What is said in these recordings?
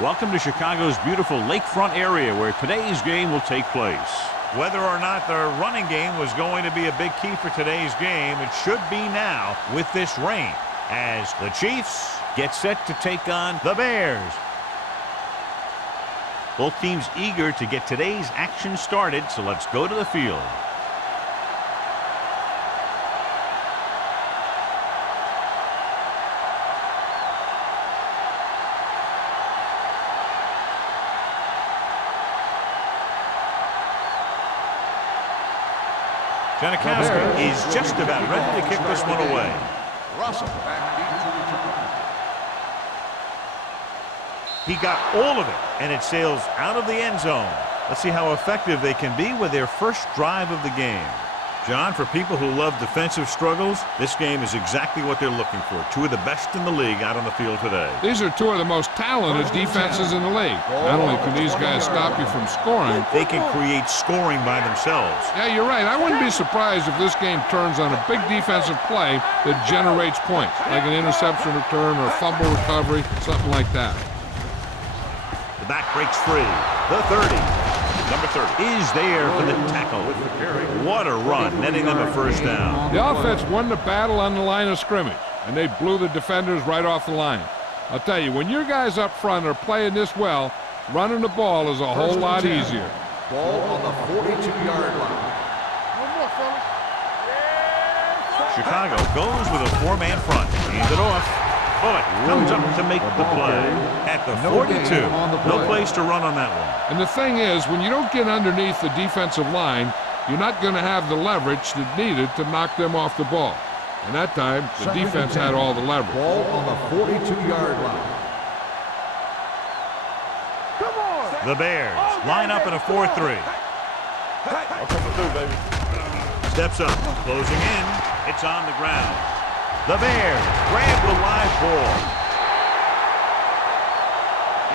Welcome to Chicago's beautiful lakefront area where today's game will take place. Whether or not the running game was going to be a big key for today's game, it should be now with this rain, as the Chiefs get set to take on the Bears. Both teams eager to get today's action started, so let's go to the field. Janikowski is just about ready to kick this one away. Russell. He got all of it, and it sails out of the end zone. Let's see how effective they can be with their first drive of the game. John, for people who love defensive struggles, this game is exactly what they're looking for. Two of the best in the league out on the field today. These are two of the most talented defenses in the league. Not only can these guys stop you from scoring, they can create scoring by themselves. Yeah, you're right. I wouldn't be surprised if this game turns on a big defensive play that generates points, like an interception return or a fumble recovery, something like that. The back breaks free. The 30. Number 30 is there for the tackle. What a run, netting them a first down. The offense won the battle on the line of scrimmage, and they blew the defenders right off the line. I'll tell you, when your guys up front are playing this well, running the ball is a whole lot easier. Ball on the 42-yard line. Chicago goes with a four-man front. Hands it off. Bullock comes up to make the play at the 42. No place to run on that one. And the thing is, when you don't get underneath the defensive line, you're not going to have the leverage that needed to knock them off the ball. And that time, the defense had all the leverage. Ball on the 42-yard line. Come on! The Bears line up in a 4-3. I'll come through, baby. Steps up, closing in. It's on the ground. The Bears grab the live ball.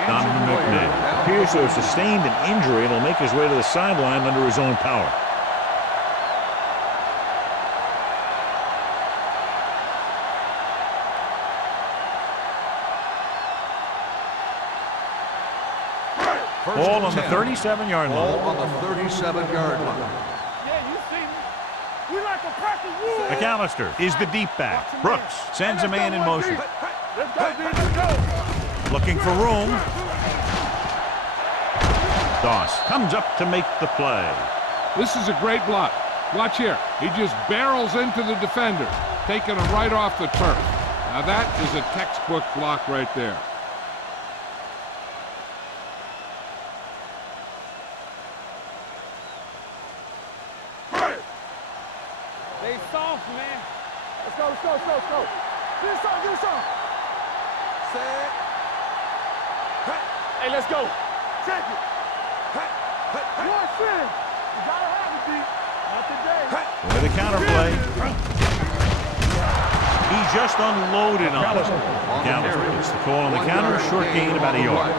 Donovan McNabb appears to have sustained an injury and will make his way to the sideline under his own power. Ball on the 37-yard line. Ball on the 37-yard line. McAllister is the deep back. Brooks sends a man in motion. Looking for room. Doss comes up to make the play. This is a great block. Watch here. He just barrels into the defender, taking him right off the turf. Now that is a textbook block right there. Stay soft, man. Let's go, let's go, let's go, let's go. Give us some, give us some. Set. Hey, let's go. Check it. One spin. You gotta have it, D. Not today. With a counterplay. He just unloaded on it. McAllister gets the call on the counter. Short gain, about a yard.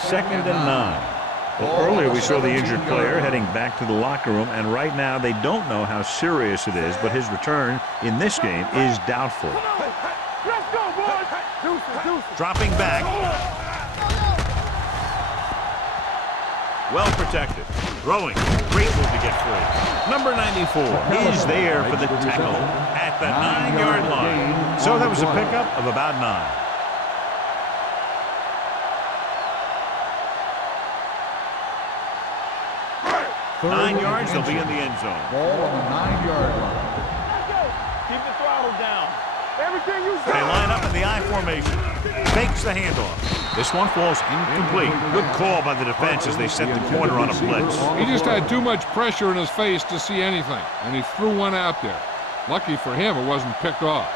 Second and 9. Well, earlier we saw the injured player heading back to the locker room, and right now they don't know how serious it is, but his return in this game is doubtful. Let's go, boys. Dropping back. Well protected. Throwing. Grateful to get free. Number 94 is there for the tackle at the 9-yard line. So that was a pickup of about 9. 9 yards, they'll be in the end zone. Ball on the 9-yard line. Keep the throttle down. Everything you say. They line up in the I formation. Fakes the handoff. This one falls incomplete. Good call by the defense as they set the corner on a blitz. He just had too much pressure in his face to see anything, and he threw one out there. Lucky for him, it wasn't picked off.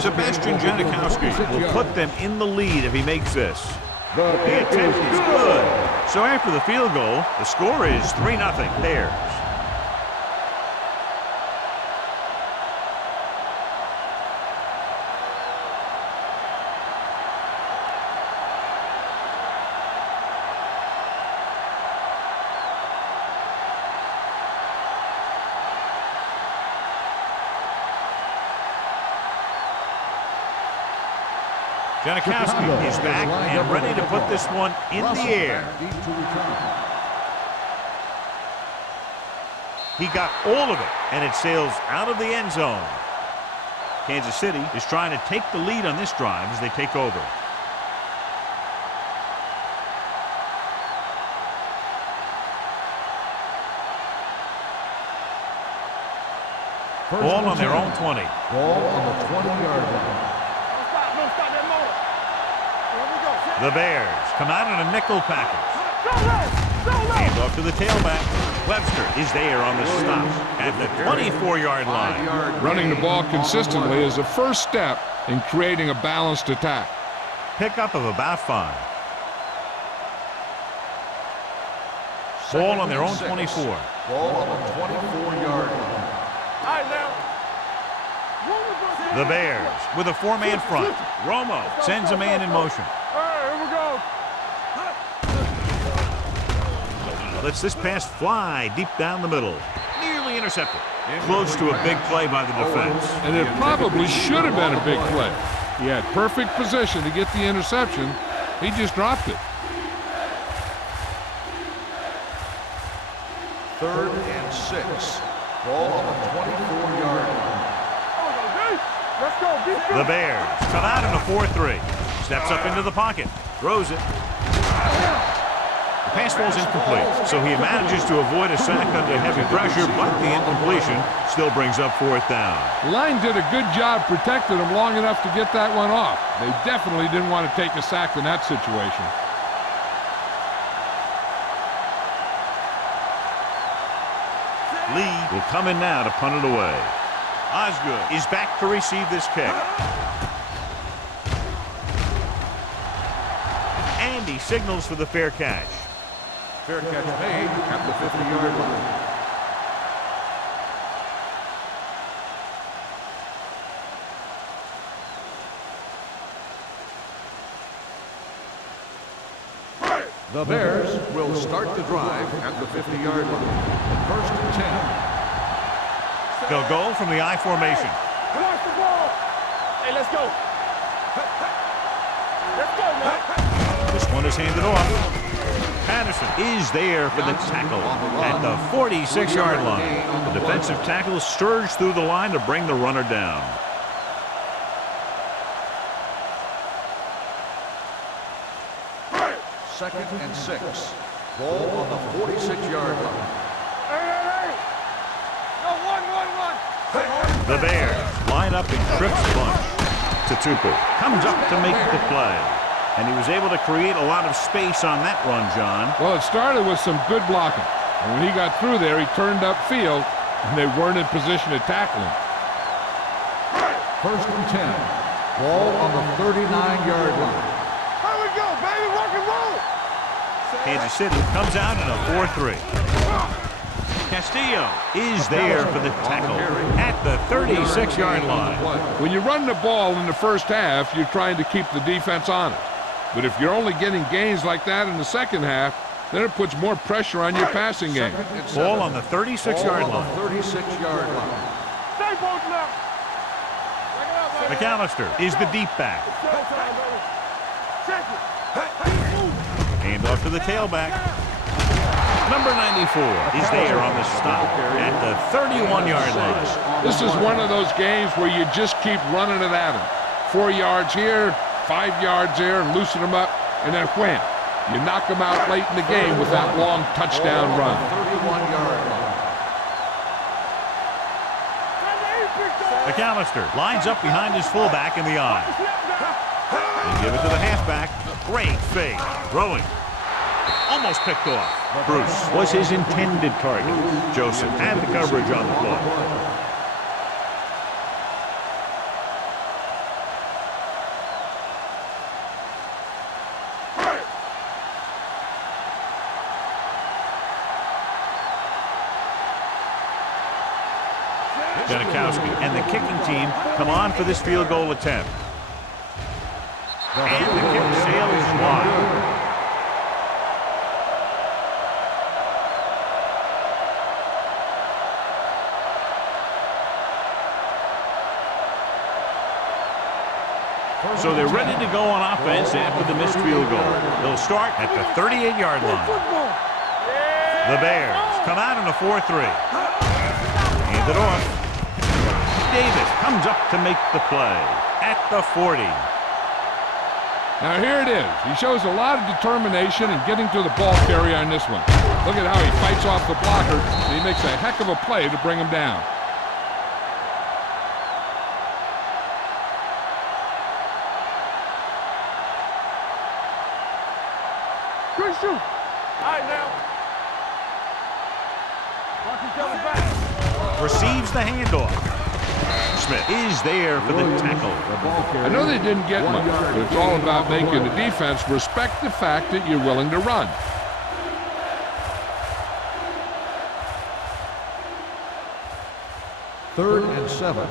Sebastian Janikowski will put them in the lead if he makes this. The attempt is good. So after the field goal, the score is 3-0 Bears. Janikowski is back and ready to put this one in the air. Deep to return. He got all of it, and it sails out of the end zone. Kansas City is trying to take the lead on this drive as they take over. Ball on their own 20. Ball on the 20-yard line. Don't stop that motor. Here we go. The Bears come out in a nickel package. Go low. Hand off to the tailback. Webster is there on the stop at the 24-yard line. Running the ball consistently is the first step in creating a balanced attack. Pickup of about 5. Ball on their own 24. Ball on the 24-yard line. All right, now. The Bears with a 4-man front. Romo sends a man in motion. All right, here we go. Lets this pass fly deep down the middle. Nearly intercepted. Close to a big play by the defense. And it probably should have been a big play. He had perfect position to get the interception. He just dropped it. 3rd and 6. Ball on the 24-yard line. Let's go. The Bears come out in a 4-3. Steps up into the pocket. Throws it. The pass falls incomplete, so he manages to avoid a sack under heavy pressure, but the incompletion still brings up 4th down. The line did a good job protecting him long enough to get that one off. They definitely didn't want to take a sack in that situation. Lee will come in now to punt it away. Osgood is back to receive this kick. And he signals for the fair catch. Fair catch made at the 50-yard line. The Bears will start the drive at the 50-yard line. 1st and 10. They'll go from the I formation. Watch the ball. Hey, let's go. Let's go, man. This one is handed off. Patterson is there for the tackle at the 46-yard line. The defensive tackle surged through the line to bring the runner down. Second and 6. Ball on the 46-yard line. Hey. No, one. The Bears line up in Tripp's bunch. Tatupu comes up to make the play. And he was able to create a lot of space on that run, John. Well, it started with some good blocking. And when he got through there, he turned upfield, and they weren't in position to tackle him. 1st and 10. Ball on the 39-yard line. Here we go, baby. Rock and roll. Kansas City comes out in a 4-3. Castillo is there for the tackle at the 36-yard line. When you run the ball in the first half, you're trying to keep the defense honest. But if you're only getting gains like that in the second half, then it puts more pressure on your passing game. Ball on the 36-yard line. 36-yard line. Stay bolted up. McAllister is the deep back. Check it. Hand off to the tailback. Number 94 is there on the stop at the 31-yard line. This is one of those games where you just keep running it at them. 4 yards here, 5 yards there, and loosen them up, and then wham. You knock them out late in the game with that long touchdown run. 31-yard line. McAllister lines up behind his fullback in the eye. They give it to the halfback. Great fake. Throwing. Almost picked off. Bruce was his intended target. Joseph had the coverage on the play. Janikowski and the kicking team come on for this field goal attempt. And the kick sails wide. So they're ready to go on offense after the missed field goal. They'll start at the 38-yard line. The Bears come out in a 4-3. Hand it off. Davis comes up to make the play at the 40. Now here it is. He shows a lot of determination in getting to the ball carrier on this one. Look at how he fights off the blocker, and he makes a heck of a play to bring him down. Good shoot. All right, now. Watch each other back. Receives the handoff. Smith is there for the tackle. I know they didn't get much, but it's all about making the defense respect the fact that you're willing to run. Third and 7.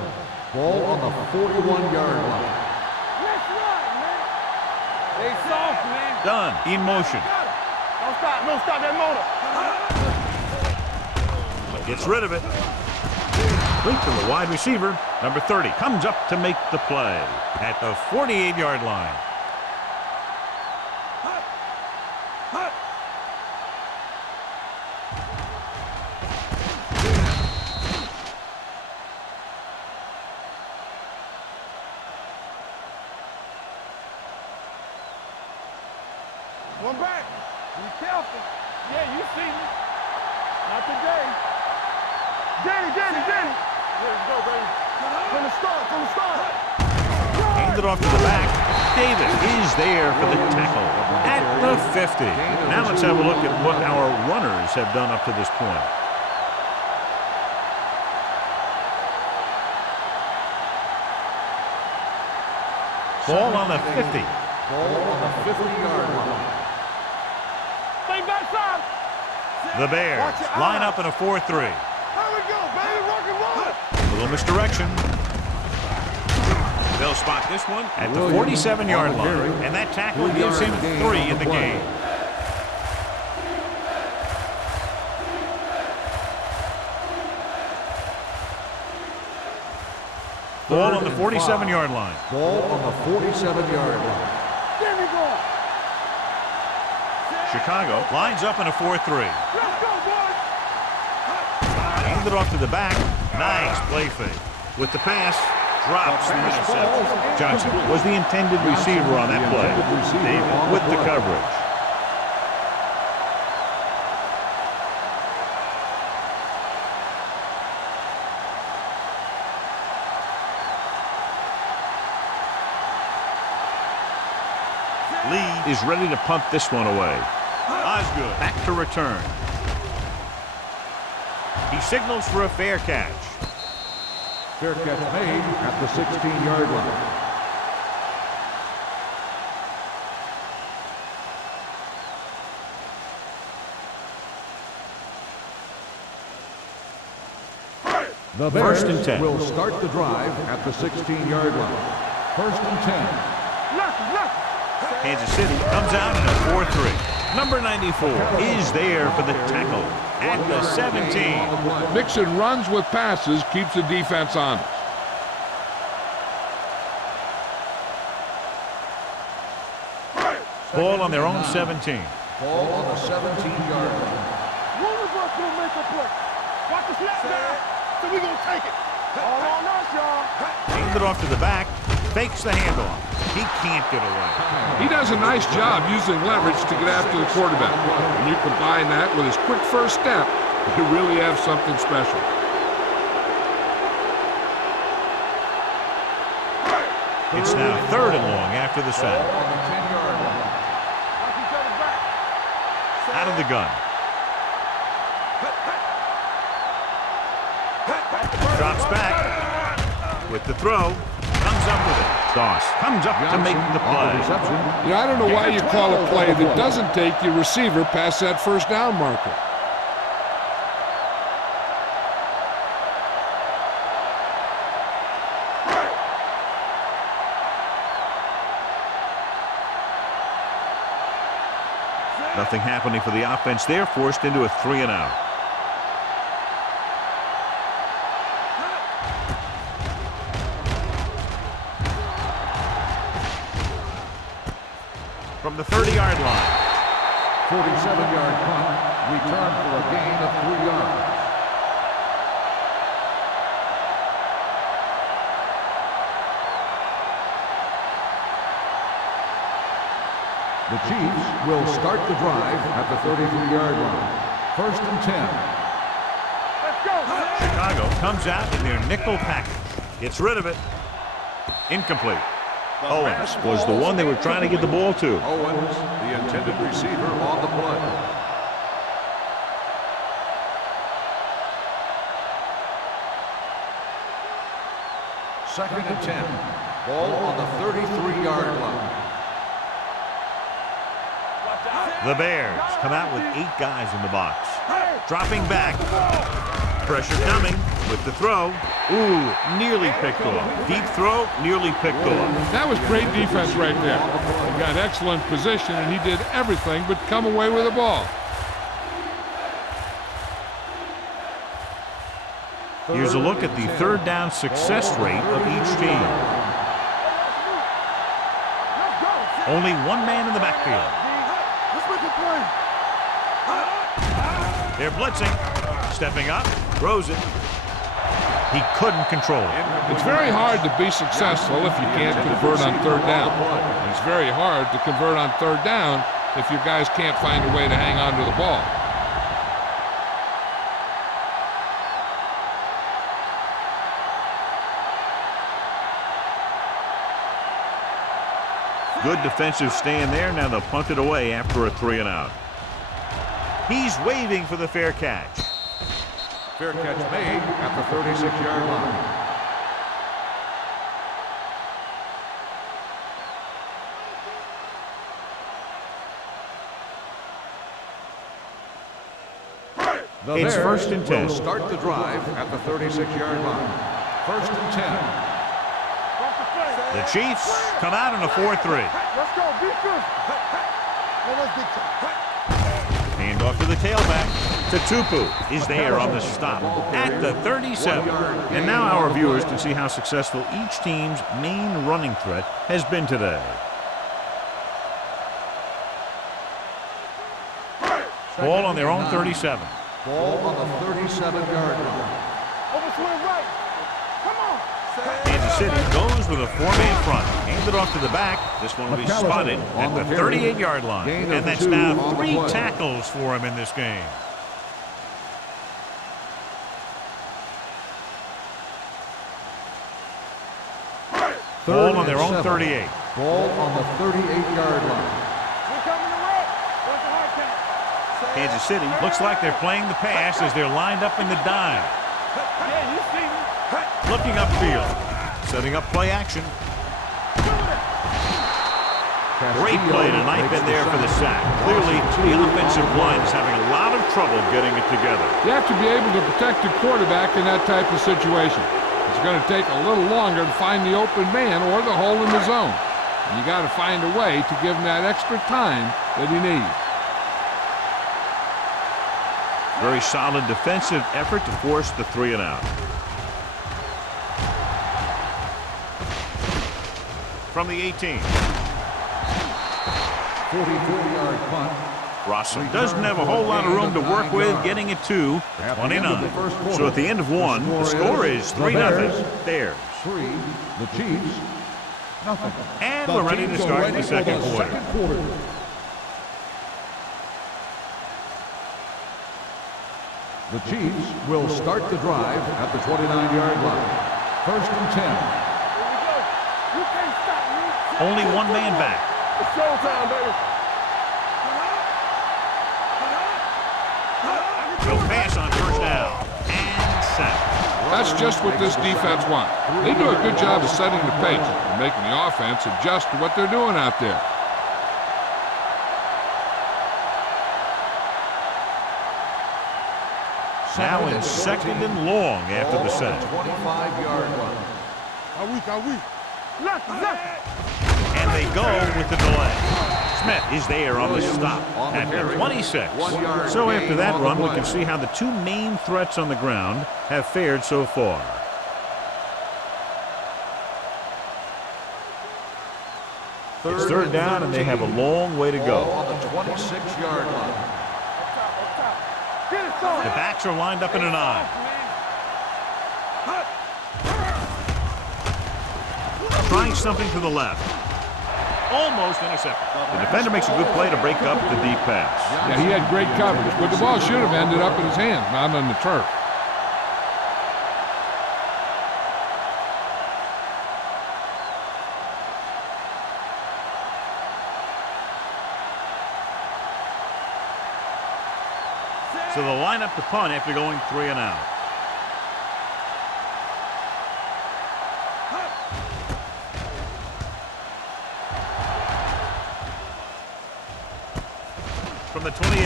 Ball on the 41-yard line. Let's run, man. They soft, man. Done. In motion. Don't stop. Don't stop that motor. Gets rid of it. Complete from the wide receiver. Number 30 comes up to make the play at the 48-yard line. One back. Be careful. Yeah, you see me. Not today. Danny. Let's go, baby. From the start. Hand it off to the back. Davis is there for the tackle at the 50. Now let's have a look at what our runners have done up to this point. Ball on the 50. Ball on the 50-yard line. Stay backside. The Bears line up in a 4-3. Here we go, baby. Rock and roll. Little misdirection. They'll spot this one at the 47-yard line, and that tackle gives him 3 in the game. Ball on the 47-yard line. Ball on the 47-yard line. There we go. Chicago lines up in a 4-3. Let's go, boys. Hand it off to the back. Nice play fake. With the pass, drops the interception. Johnson was the intended receiver on that play. David with the coverage. Lee is ready to punt this one away. Osgood back to return. He signals for a fair catch. Fair catch made at the 16-yard line. The Bears First and 10. will start the drive at the 16-yard line. First and 10. Left. Kansas City comes out in a 4-3. Number 94 is there for the tackle at the 17. Mixing runs with passes keeps the defense honest. Ball on their own 17. Ball on the 17-yard line. One of us gonna make a play. Watch the snap down. So we gonna take it. All on us, y'all. Hand it off to the back. Fakes the handoff. He can't get away. He does a nice job using leverage to get after the quarterback. When you combine that with his quick first step, you really have something special. It's now 3rd and long after the sack. On the 10-yard line. Watch each other back. Out of the gun. Drops back with the throw. Comes up with it. Doss comes up to make the play. You know, I don't know why you call a play that doesn't take your receiver past that first down marker. Nothing happening for the offense. They're forced into a 3-and-out. from the 30-yard line. 47-yard punt, return for a gain of 3 yards. The Chiefs will start the drive at the 33-yard line. 1st and 10. Let's go. Chicago comes out in their nickel package. Gets rid of it. Incomplete. Owens was the one they were trying to get the ball to. Owens, the intended receiver on the play. Second and 10. Ball on the 33-yard line. The Bears come out with 8 guys in the box. Dropping back. Pressure coming with the throw. Ooh, nearly picked off. Deep throw, nearly picked off. That was great defense right there. He got excellent position, and he did everything but come away with the ball. Here's a look at the third down success rate of each team. Only one man in the backfield. They're blitzing. Stepping up. Throws it. He couldn't control it. It's very hard to be successful if you can't convert on third down. It's very hard to convert on third down if your guys can't find a way to hang on to the ball. Good defensive stand there. Now they'll punt it away after a 3-and-out. He's waving for the fair catch. Fair catch made at the 36-yard line. The It's Bears 1st and 10. will start the drive at the 36-yard line. 1st and 10. The Chiefs come out in a 4-3. Let's go, defense. Hand off to the tailback. Tupu is there on the stop at the 37. And now our viewers can see how successful each team's main running threat has been today. Ball on their own 37. Ball on the 37-yard line. Over to the right. Come on. Kansas City goes with a 4-man front. Hand it off to the back. This one will be spotted at the 38-yard line. And that's now 3 tackles for him in this game. Ball on their own 38. Ball on the 38-yard line. We're coming to work. What's the hard count? Kansas City looks like they're playing the pass as they're lined up in the dime. Yeah, you see me. Looking upfield. Setting up play action. Great play tonight in there for the sack. Clearly, the offensive line is having a lot of trouble getting it together. You have to be able to protect your quarterback in that type of situation. It's going to take a little longer to find the open man or the hole in the zone. And you got to find a way to give him that extra time that he needs. Very solid defensive effort to force the 3-and-out. From the 18. 44-yard punt. Rossum doesn't have a whole lot of room to work with, getting it to 29. So at the end of one, the score is 3-0. Bears. 3, the Chiefs, nothing. And we're ready to start the second quarter. The Chiefs will start the drive at the 29-yard line. 1st and 10. Here we go. You can't stop me. Only one man back. It's showtime, baby. He'll pass on 1st down. And set. That's just what this defense wants. They do a good job of setting the pace and making the offense adjust to what they're doing out there. Now in 2nd and long after the set. 25-yard line. Are we? Left. And they go with the delay. Smith is there on the stop at the 26. So after that run, we can see how the 2 main threats on the ground have fared so far. It's third down, and they have a long way to go. Ball on the 26-yard line. The backs are lined up in an I. Trying something to the left. Almost intercepted. The defender makes a good play to break up the deep pass. Yeah, he had great coverage, but the ball should have ended up in his hands, not on the turf. So they'll line up to punt after going 3 and out. From the 28.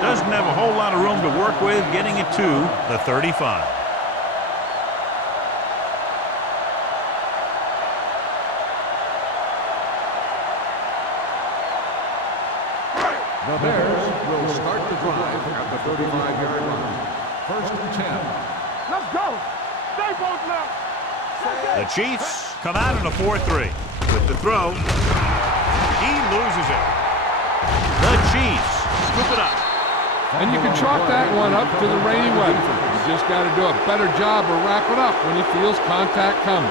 Doesn't have a whole lot of room to work with, getting it to the 35. The Bears will start the drive at the 35-yard line. First and 10. Let's go. Stay both left. The Chiefs come out in a 4-3. With the throw, he loses it. The Chiefs scoop it up. And you can chalk that one up to the rainy weather. You just got to do a better job of wrapping up when he feels contact coming.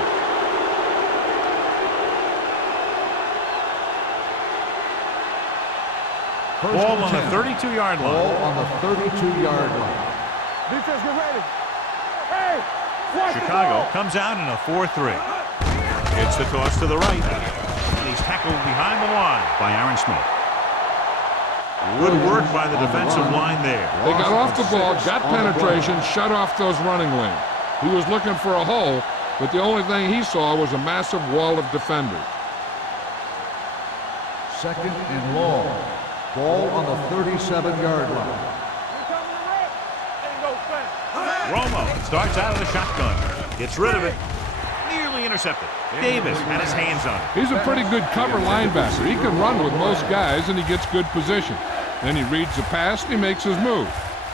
Ball on the 32-yard line. Ball on the 32-yard line. Defense, get ready. Hey, watch Chicago comes out in a 4-3. It's the toss to the right. And he's tackled behind the line by Aaron Smith. Good work by the defensive line there. They got off the ball, got penetration, shut off those running lanes. He was looking for a hole, but the only thing he saw was a massive wall of defenders. Second and long. Ball on the 37-yard line. Romo starts out of the shotgun. Gets rid of it. Nearly intercepted. Davis had his hands on it. He's a pretty good cover linebacker. He can run with most guys, and he gets good position. Then he reads the pass, and he makes his move.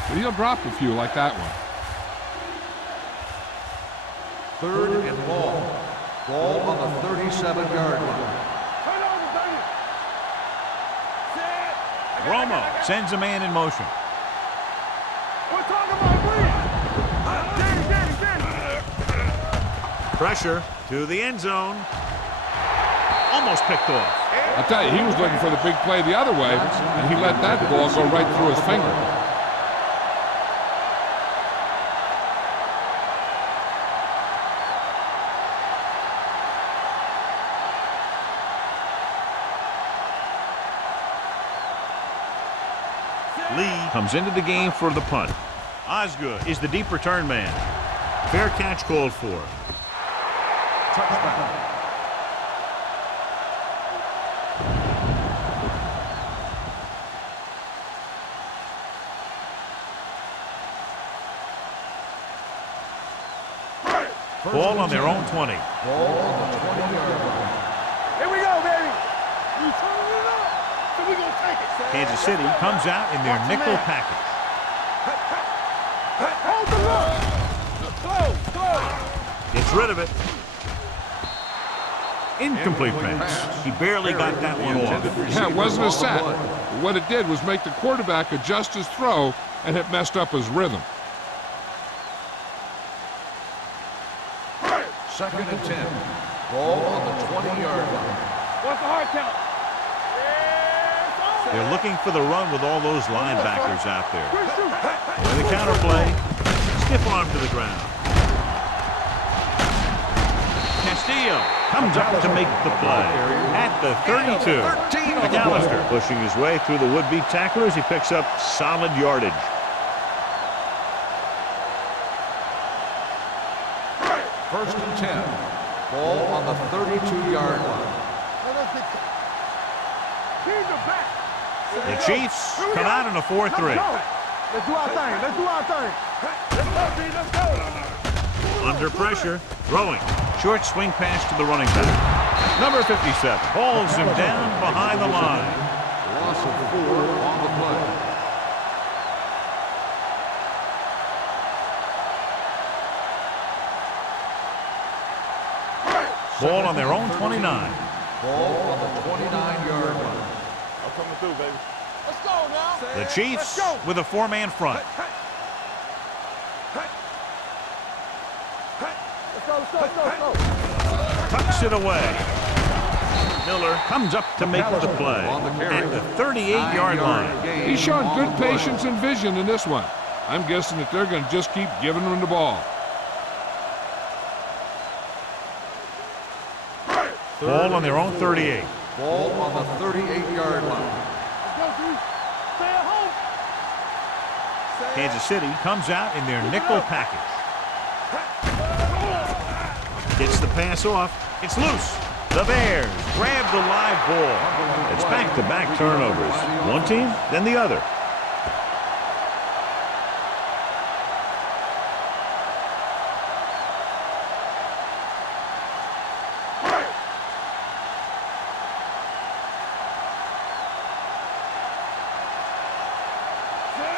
But he'll drop a few like that one. Third and long. Ball on the 37-yard line. Romo sends a man in motion. We're talking about Pressure to the end zone. Almost picked off. I'll tell you, he was looking for the big play the other way, and he let that ball go right through his finger. Lee comes into the game for the punt. Osgood is the deep return man. Fair catch called for. Touchdown. Ball on their own 20. Ball on the 20-yard line. Here we go, baby. You turn it up, so we gonna take it. Kansas City comes out in their nickel package. Hold the look. Close. Gets rid of it. Incomplete pass. He barely got that one off. Yeah, it wasn't a sack. What it did was make the quarterback adjust his throw, and it messed up his rhythm. Second and 10. Ball on the 20-yard line. What's the hard count? They're looking for the run with all those linebackers out there. And the counter play, stiff arm to the ground. Castillo comes up to make the play at the 32. McAllister pushing his way through the would-be tacklers. He picks up solid yardage. First and 10. Ball on the 32-yard line. The Chiefs come out in a 4-3. Let's do our thing. Let's do our thing. Let's go. Under pressure, throwing. Short swing pass to the running back. Number 57 hauls him down behind the line. Loss of 4 on the play. Ball on their own 29. Ball on the 29-yard line. I'm coming through, baby. Let's go now. The Chiefs with a four-man front. Let's go. Tucks it away. Miller comes up to make the play at the 38-yard line. He's shown good patience and vision in this one. I'm guessing that they're going to just keep giving him the ball. Ball on their own 38. Ball on the 38-yard line. Stay at home. Kansas City comes out in their nickel package. Gets the pass off. It's loose. The Bears grab the live ball. It's back-to-back turnovers. One team, then the other.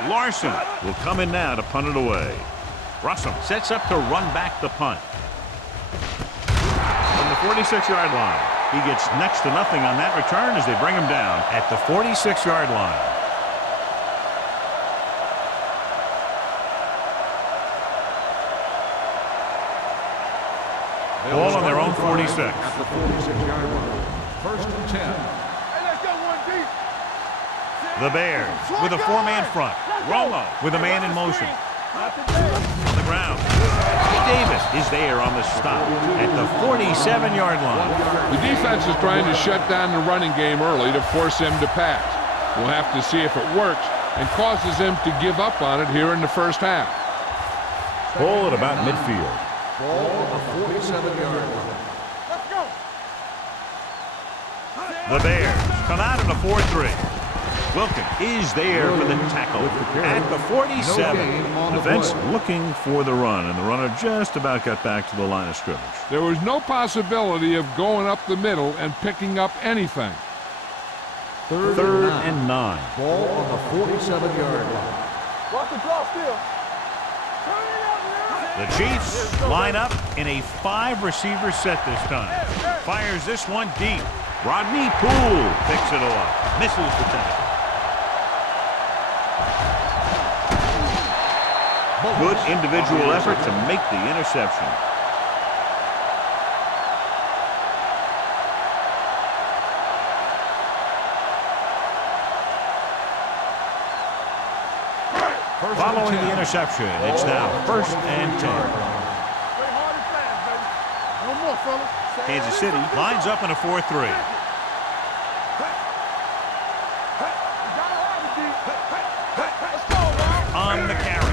Larson will come in now to punt it away. Russell sets up to run back the punt. From the 46-yard line, he gets next to nothing on that return as they bring him down at the 46-yard line. Ball on their own 46. At the 46-yard line. First and 10. Hey, let's go one deep. The Bears with a four-man front. Romo with a man in motion. On the ground. Davis is there on the stop at the 47-yard line. The defense is trying to shut down the running game early to force him to pass. We'll have to see if it works and causes him to give up on it here in the first half. Ball at about midfield. Ball on the 47-yard line. Let's go. The Bears come out in a 4-3. Wilkins is there for the tackle at the 47. Defense looking for the run, and the runner just about got back to the line of scrimmage. There was no possibility of going up the middle and picking up anything. Third and 9. Ball on the 47-yard line. Watch the draw still. The Chiefs line up in a 5-receiver set this time. Fires this one deep. Rodney Poole picks it off. Misses the tackle. Good individual effort to make the interception. Following the interception, it's now first and 10. Kansas City lines up in a 4-3. On the carry.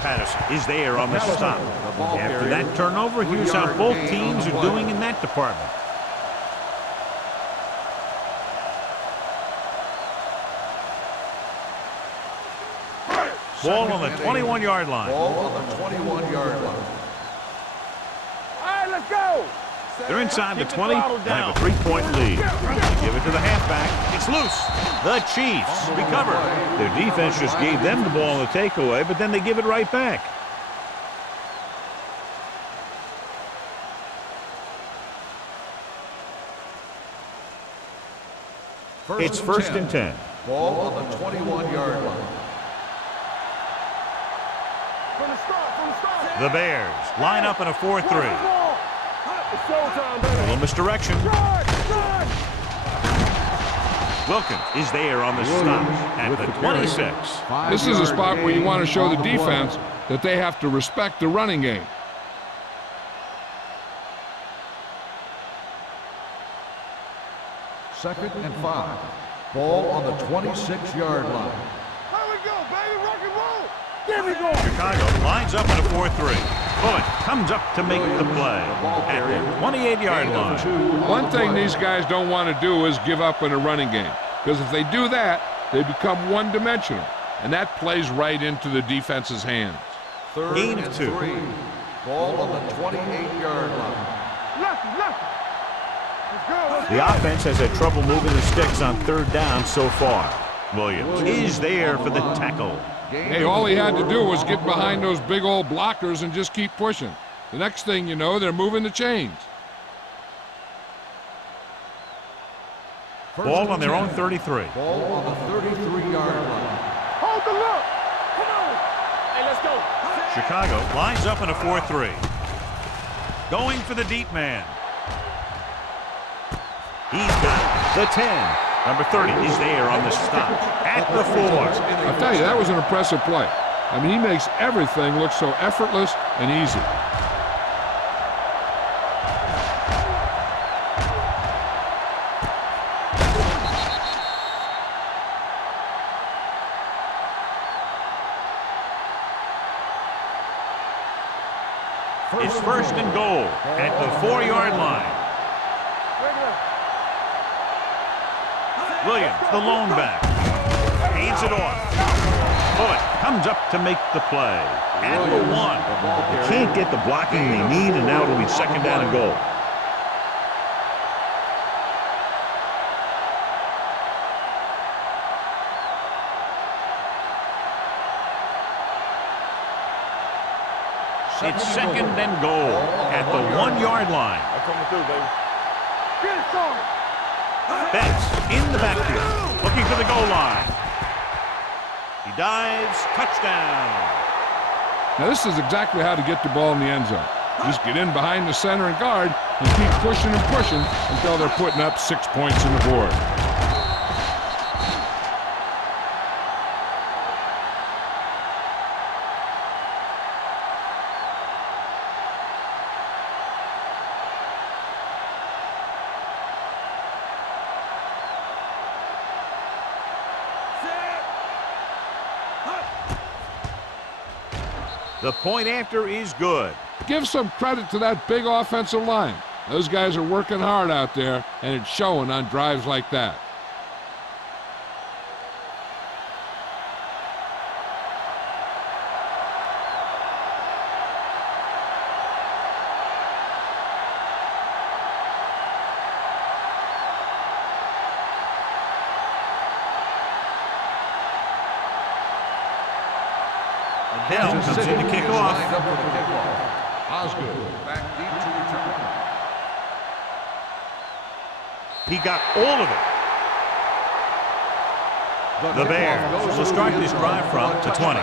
Patterson is there on the stop. After that turnover, here's how both teams are doing in that department. Ball on the 21-yard line. Ball on the 21-yard line. All right, let's go. They're inside the 20 and have a 3-point lead. They give it to the halfback. It's loose. The Chiefs recover. Their defense just gave them the ball in the takeaway, but then they give it right back. It's first and 10. Ball on the 21-yard line. The Bears line up in a 4-3. A little misdirection. Wilkins is there on the stop at the 26. This is a spot where you want to show the defense that they have to respect the running game. Second and 5. Ball on the 26-yard line. Here we go, baby. Rock and roll. There we go. Chicago lines up in a 4-3. Bullock comes up to make the play at the 28-yard line. One thing these guys don't want to do is give up in a running game, because if they do that, they become one-dimensional, and that plays right into the defense's hands. Third and 3. Ball on the 28-yard line. The offense has had trouble moving the sticks on third down so far. Williams is there for the tackle. Hey, all he had to do was get behind those big old blockers and just keep pushing. The next thing you know, they're moving the chains. Ball on their own 33. Ball on the 33-yard line. Hold the look. Come on. Hey, let's go. Chicago lines up in a 4-3. Going for the deep man. He's got the 10. Number 30 is there on the stop at the 4. I'll tell you, that was an impressive play. I mean, he makes everything look so effortless and easy. It's first and goal at the 4-yard line. Williams, the lone back, hands it off. Bullock comes up to make the play at the 1. They can't get the blocking they need, and now it'll be second down and goal. It's second and goal at the 1-yard line. Coming through, baby. Get it, son. Betts in the backfield, looking for the goal line. He dives, touchdown. Now, this is exactly how to get the ball in the end zone. Just get in behind the center and guard and keep pushing and pushing until they're putting up 6 points on the board. The point after is good. Give some credit to that big offensive line. Those guys are working hard out there, and it's showing on drives like that. Bell comes in to kick off. Osgood back deep to return. He got all of it. The Bears will start this drive from the 20.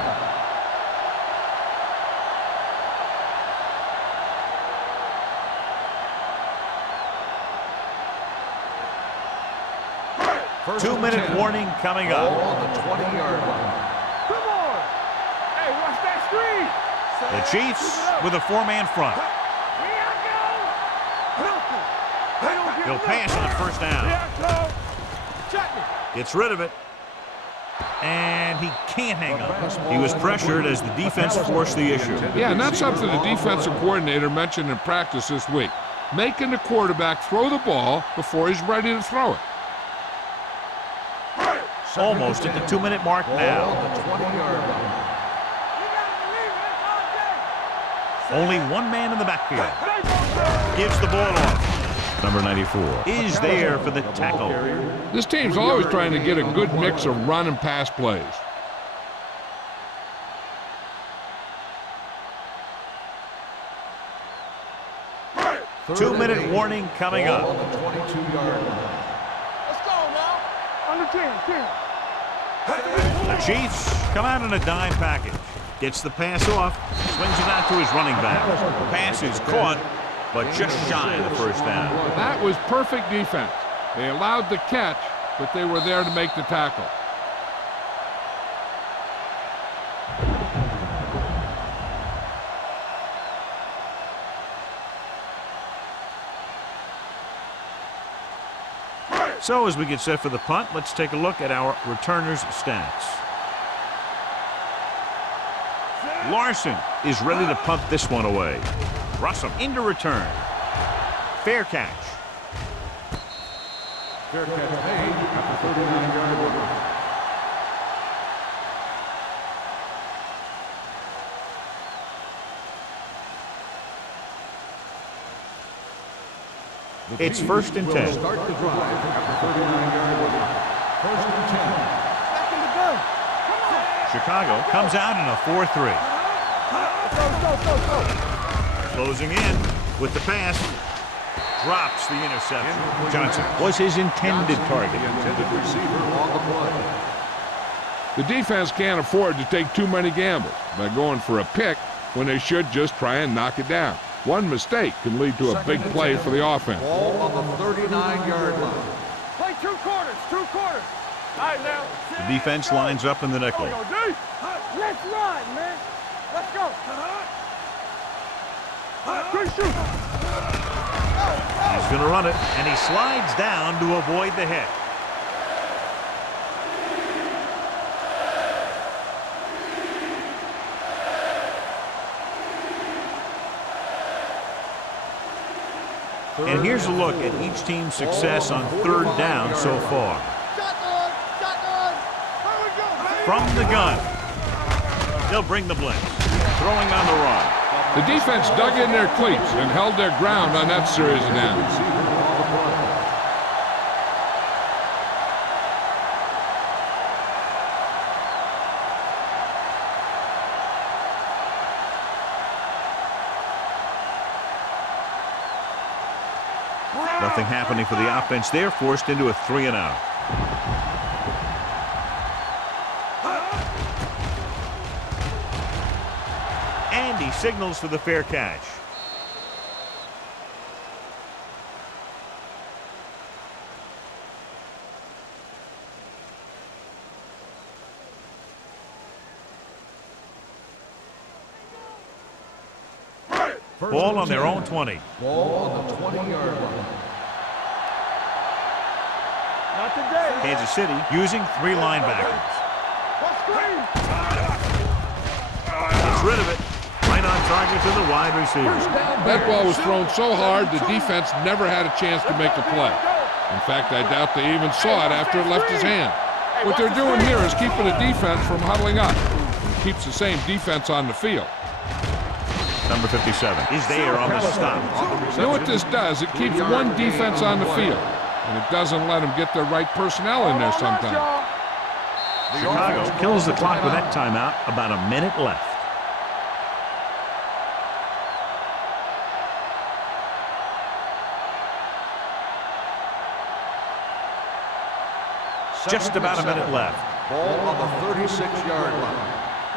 First 2-minute warning coming Ball up. on the 20-yard line. Come on. Hey, watch that screen. The Chiefs with a 4-man front. Here I go. He'll pass on the first Here down. I go. Check me. Gets rid of it. And he can't hang up. He was pressured as the defense forced the issue. Yeah, and that's something the defensive coordinator mentioned in practice this week. Making the quarterback throw the ball before he's ready to throw it. Almost at the 2-minute mark Ball now. on the 20-yard line. You gotta believe it. It's all day. Only one man in the backfield. Gives the ball off. Number 94 is there for the tackle. This team's always trying to get a good mix of run and pass plays. Two-minute warning coming Ball on up. the 22-yard line. Let's go now. Under 10. The Chiefs come out in a dime package. Gets the pass off, swings it out to his running back. The pass is caught, but just shy of the first down. That was perfect defense. They allowed the catch, but they were there to make the tackle. So as we get set for the punt, let's take a look at our returners' stats. Larson is ready to punt this one away. Russell into return. Fair catch. Fair catch made at the 39-yard line. It's first and 10. Start the drive at the 39-yard line. First and 10. Back in the gun. Come on. Chicago comes out in a 4-3. Go. Closing in with the pass. drops the interception. Johnson was his intended target. The intended receiver on the play. The defense can't afford to take too many gambles by going for a pick when they should just try and knock it down. One mistake can lead to a big play for the offense. Ball on the 39-yard line. Play 2 quarters, 2 quarters. All right, now. The defense lines up in the nickel. Let's run, man. Let's go. He's going to run it, and he slides down to avoid the hit. And here's a look at each team's success on 3rd down so far. From the gun, they'll bring the blitz. Throwing on the run. The defense dug in their cleats and held their ground on that series of downs. Nothing happening for the offense there, forced into a 3-and-out. And he signals for the fair catch. Ball on their own 20. Ball on the 20-yard line. Not today. Kansas City using 3 linebackers. Gets rid of it. Right on target to the wide receiver. That ball was thrown so hard the defense never had a chance to make a play. In fact, I doubt they even saw it after it left his hand. What they're doing here is keeping the defense from huddling up. It keeps the same defense on the field. Number 57 is there on the stop. You know what this does? It keeps one defense on the field, and it doesn't let them get the right personnel in there sometimes. Chicago kills the clock with that timeout. About a minute left. Just about a minute left. Ball on the 36-yard line.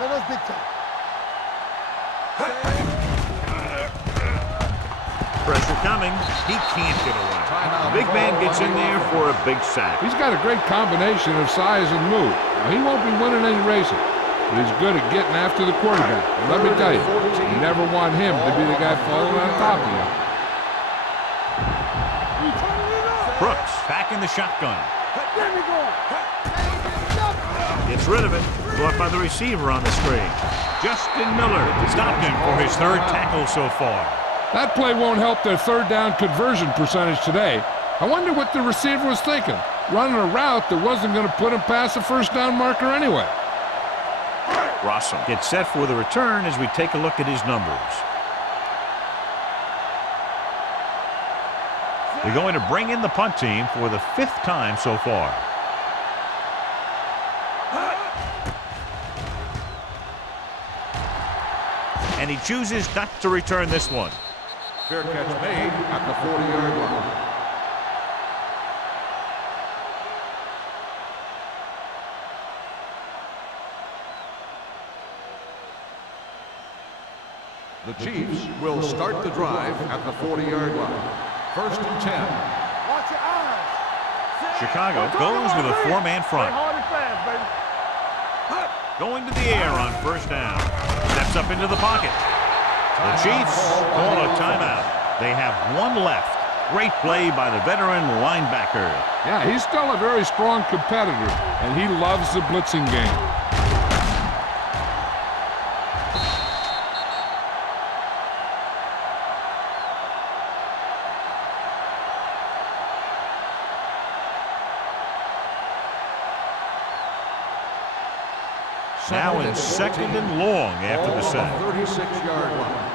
Let's big time. Pressure coming. He can't get away. The big man gets in there for a big sack. He's got a great combination of size and move. Now, he won't be winning any races, but he's good at getting after the quarterback. And let me tell you, you never want him to be the guy falling on top of you. Brooks back in the shotgun. Gets rid of it. Caught by the receiver on the screen. Justin Miller stopped him for his 3rd tackle so far. That play won't help their 3rd down conversion percentage today. I wonder what the receiver was thinking, running a route that wasn't going to put him past the 1st down marker anyway. Rossum gets set for the return as we take a look at his numbers. They're going to bring in the punt team for the 5th time so far. And he chooses not to return this one. Fair catch made at the 40-yard line. The Chiefs will start the drive at the 40-yard line. 1st and 10. Watch your eyes. Chicago goes with a 4-man front. Hard and fast, baby. Going to the air on 1st down. Steps up into the pocket. The Chiefs call a timeout. They have 1 left. Great play by the veteran linebacker. Yeah, he's still a very strong competitor, and he loves the blitzing game. Now in 2nd and long after the set. 36-yard line.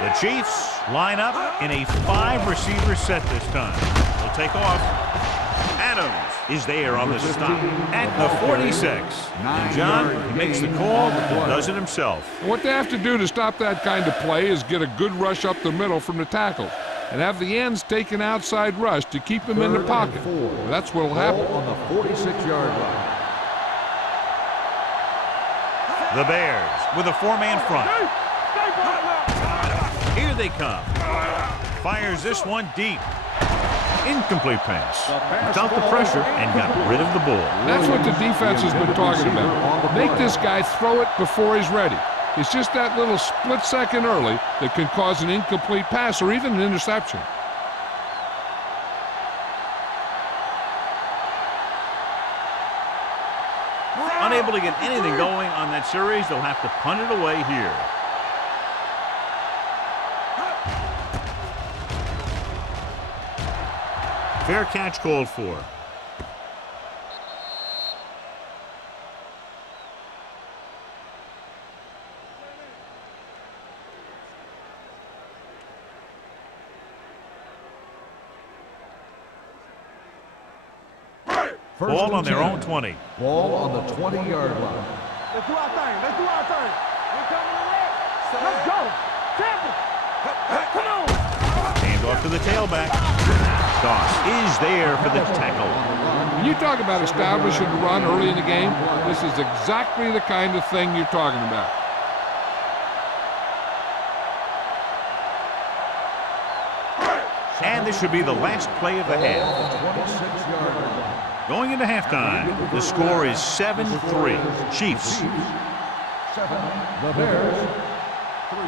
The Chiefs line up in a 5-receiver set this time. They'll take off. Adams is there on the stop at the 46. And John makes the call and does it himself. What they have to do to stop that kind of play is get a good rush up the middle from the tackles and have the ends take an outside rush to keep them in the pocket. That's what will happen. On the 46-yard line. The Bears with a four-man front. Here they come. Fires this one deep. Incomplete pass. Without the pressure and got rid of the ball. That's what the defense has been talking about. Make this guy throw it before he's ready. It's just that little split second early that can cause an incomplete pass or even an interception. Unable to get anything going on that series, they'll have to punt it away here. Fair catch called for. Ball on their own 20. Ball on the 20-yard line. Let's do our thing. Let's do our thing. We're coming away. Let's go. Tampa. Come on. Hand off to the tailback. Doss is there for the tackle. When you talk about establishing the run early in the game, this is exactly the kind of thing you're talking about. And this should be the last play of the half. 26-yard line. Going into halftime, the score is 7-3. Chiefs. 7. The Bears. 3.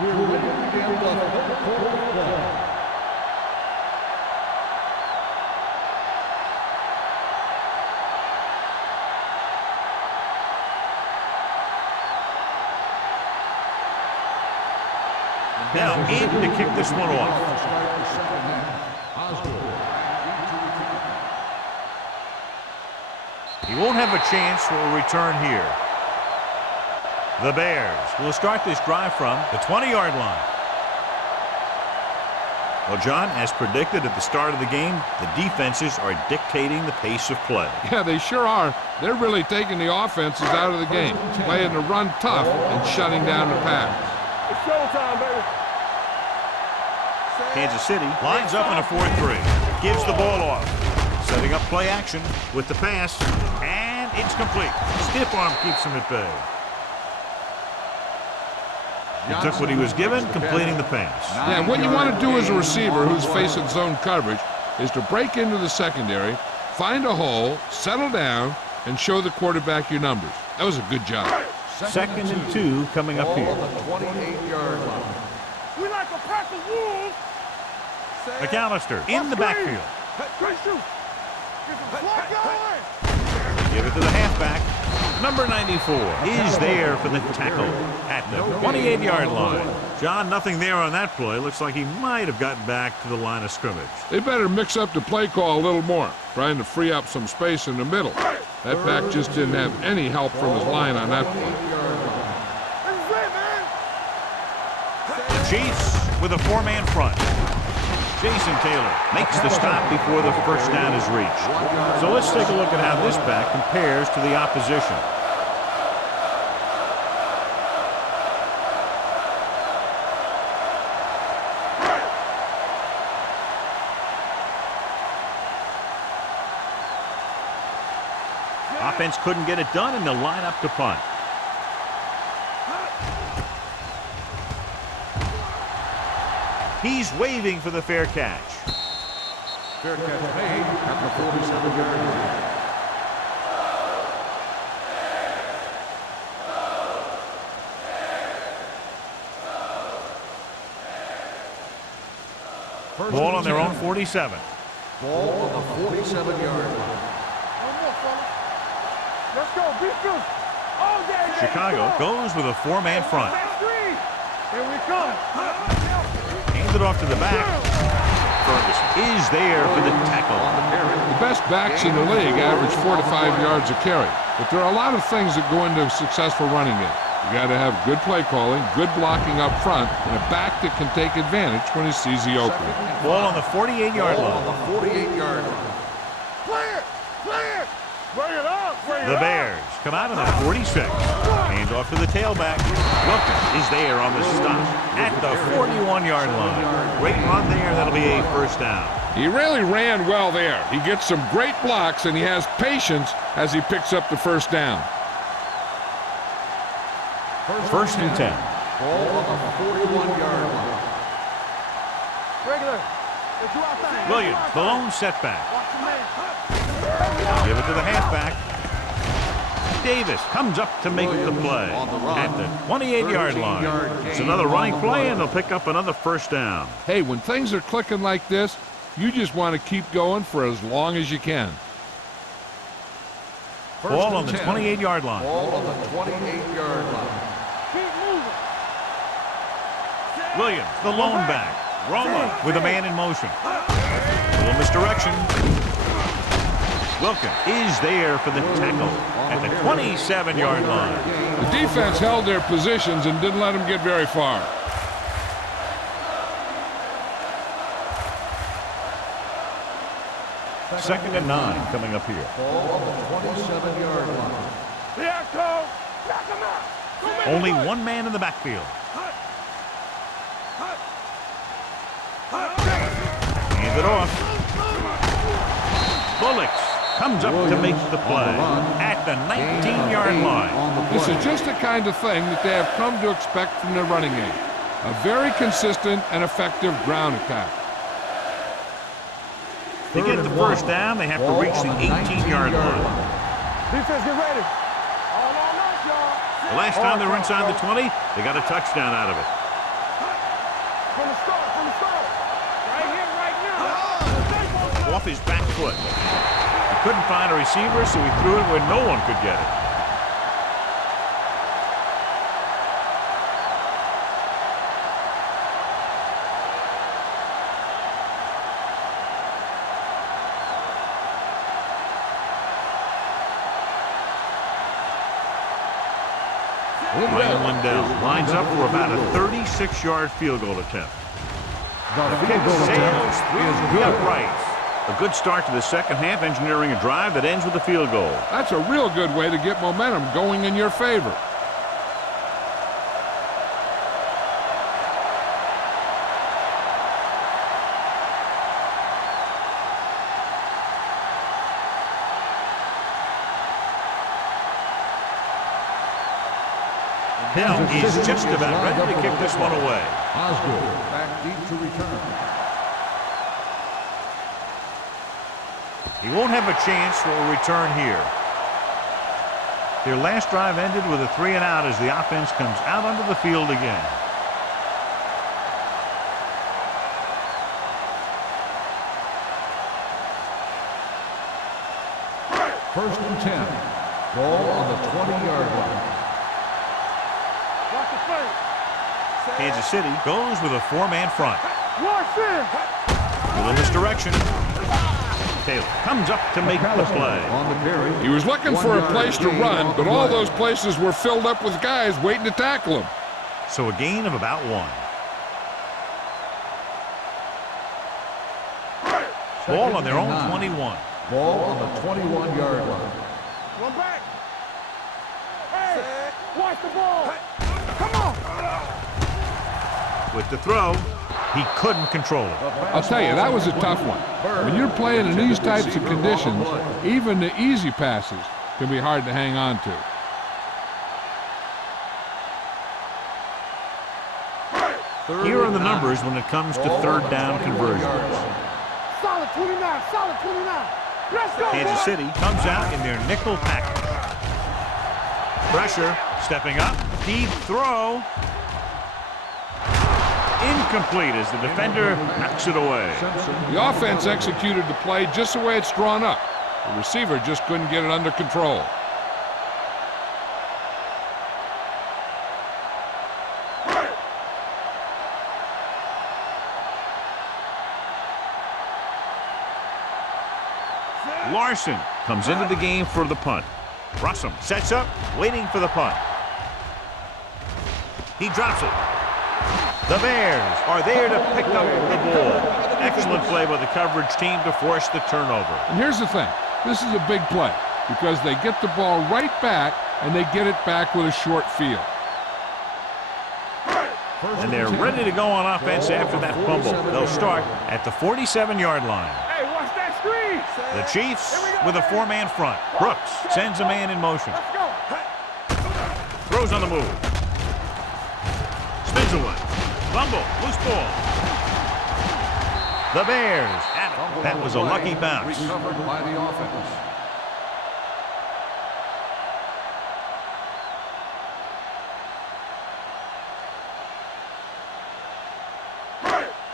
We're ready to begin the third quarter of play. Now in to kick this one off. He won't have a chance for a return here. The Bears will start this drive from the 20-yard line. Well, John, as predicted at the start of the game, the defenses are dictating the pace of play. Yeah, they sure are. They're really taking the offenses out of the game, playing the run tough and shutting down the pass. It's showtime, baby. Kansas City lines up in a 4-3. Gives the ball off. Setting up play action with the pass. And it's complete. Stiff arm keeps him at bay. He took what he was given, completing the pass. Yeah, what you want to do as a receiver who's facing zone coverage is to break into the secondary, find a hole, settle down, and show the quarterback your numbers. That was a good job. 2nd and 2 coming up here. On the 28-yard line. We like a pack of wolves. McAllister in the backfield. Great shoot. Give it to the halfback. Number 94 is there for the tackle at the 28-yard line. John, nothing there on that play. Looks like he might have gotten back to the line of scrimmage. They better mix up the play call a little more, trying to free up some space in the middle. That back just didn't have any help from his line on that play. The Chiefs with a four-man front. Jason Taylor makes the stop before the first down is reached. So let's take a look at how this back compares to the opposition. Offense couldn't get it done, and they'll line up to punt. He's waving for the fair catch. Fair catch made at the 47-yard line. Ball on their own 47. Ball on the 47-yard line. Let's go, beat this. All day. Chicago goes with a four-man front. Here we come. Hands it off to the back. Ferguson is there for the tackle. The best backs in the league average 4 to 5 yards a carry. But there are a lot of things that go into a successful running game. You got to have good play calling, good blocking up front, and a back that can take advantage when he sees the opening. Ball on the 48-yard line. On the 48-yard line. Clear! Clear! Bring it up! Bring it The up! Bears come out on the 46. Hand off to the tailback. Wilkins is there on the stop at the 41-yard line. Great run there. That'll be a first down. He really ran well there. He gets some great blocks, and he has patience as he picks up the first down. First and 10. Ball on the 41-yard line. Regular. Get you outside. Williams, the lone setback. Watch your man. Give it to the halfback. Davis comes up to make the play at the 28-yard line. It's another running play, and they'll pick up another first down. Hey, when things are clicking like this, you just want to keep going for as long as you can. Ball on the 28-yard line. Ball on the 28-yard line. Keep moving. Williams, the lone back. Roma with a man in motion. A little misdirection. Wilkins is there for the tackle at the 27-yard line. The defense held their positions and didn't let them get very far. Second and 9 coming up here. Ball on the 27-yard line. Yeah, coach. Knock him out. Go make it Only good. one man in the backfield. Hand it off. Bullocks comes up to make the play at the 19-yard line. This is just the kind of thing that they have come to expect from their running game. A very consistent and effective ground attack. To get the first down, they have to reach the 18-yard line. Defense, get ready. All on us, y'all. The last time they were inside the 20, they got a touchdown out of it. From the start, from the start. Right here, right now. Off his back foot. He couldn't find a receiver, so he threw it where no one could get it. Ryan Lindell lines up for about a 36-yard field goal attempt. The Kick sails through the uprights. A good start to the second half, engineering a drive that ends with a field goal. That's a real good way to get momentum going in your favor. Now he's just about ready to kick this one away. Osgood back deep to return. He won't have a chance for a return here. Their last drive ended with a 3-and-out as the offense comes out onto the field again. First and 10. Ball on the 20-yard line. Watch the front. Kansas City goes with a 4-man front. Watch this. A little misdirection. Taylor comes up to make the play. On the carry. He was looking for a place to run, but all those places were filled up with guys waiting to tackle him. So a gain of about 1. Ball on their own 21. Ball on the 21-yard line. One back. Hey, watch the ball. Come on. With the throw, he couldn't control it. I'll tell you, that was a tough one. When you're playing in these types of conditions, even the easy passes can be hard to hang on to. Here are the numbers when it comes to third down conversions. Solid 29, solid 29. Let's go, Kansas boy. City comes out in their nickel package. Pressure, stepping up, deep throw. Incomplete as the defender knocks it away. The offense executed the play just the way it's drawn up. The receiver just couldn't get it under control. Larson comes into the game for the punt. Russell sets up, waiting for the punt. He drops it. The Bears are there to pick up the ball. Excellent play by the coverage team to force the turnover. And here's the thing. This is a big play because they get the ball right back and they get it back with a short field. And they're ready to go on offense after that fumble. They'll start at the 47-yard line. Hey, watch that screen. The Chiefs with a four-man front. Brooks sends a man in motion. Let's go. Throws on the move. Spins away. Fumble. Loose ball. The Bears. That was a lucky bounce. Recovered by the offense.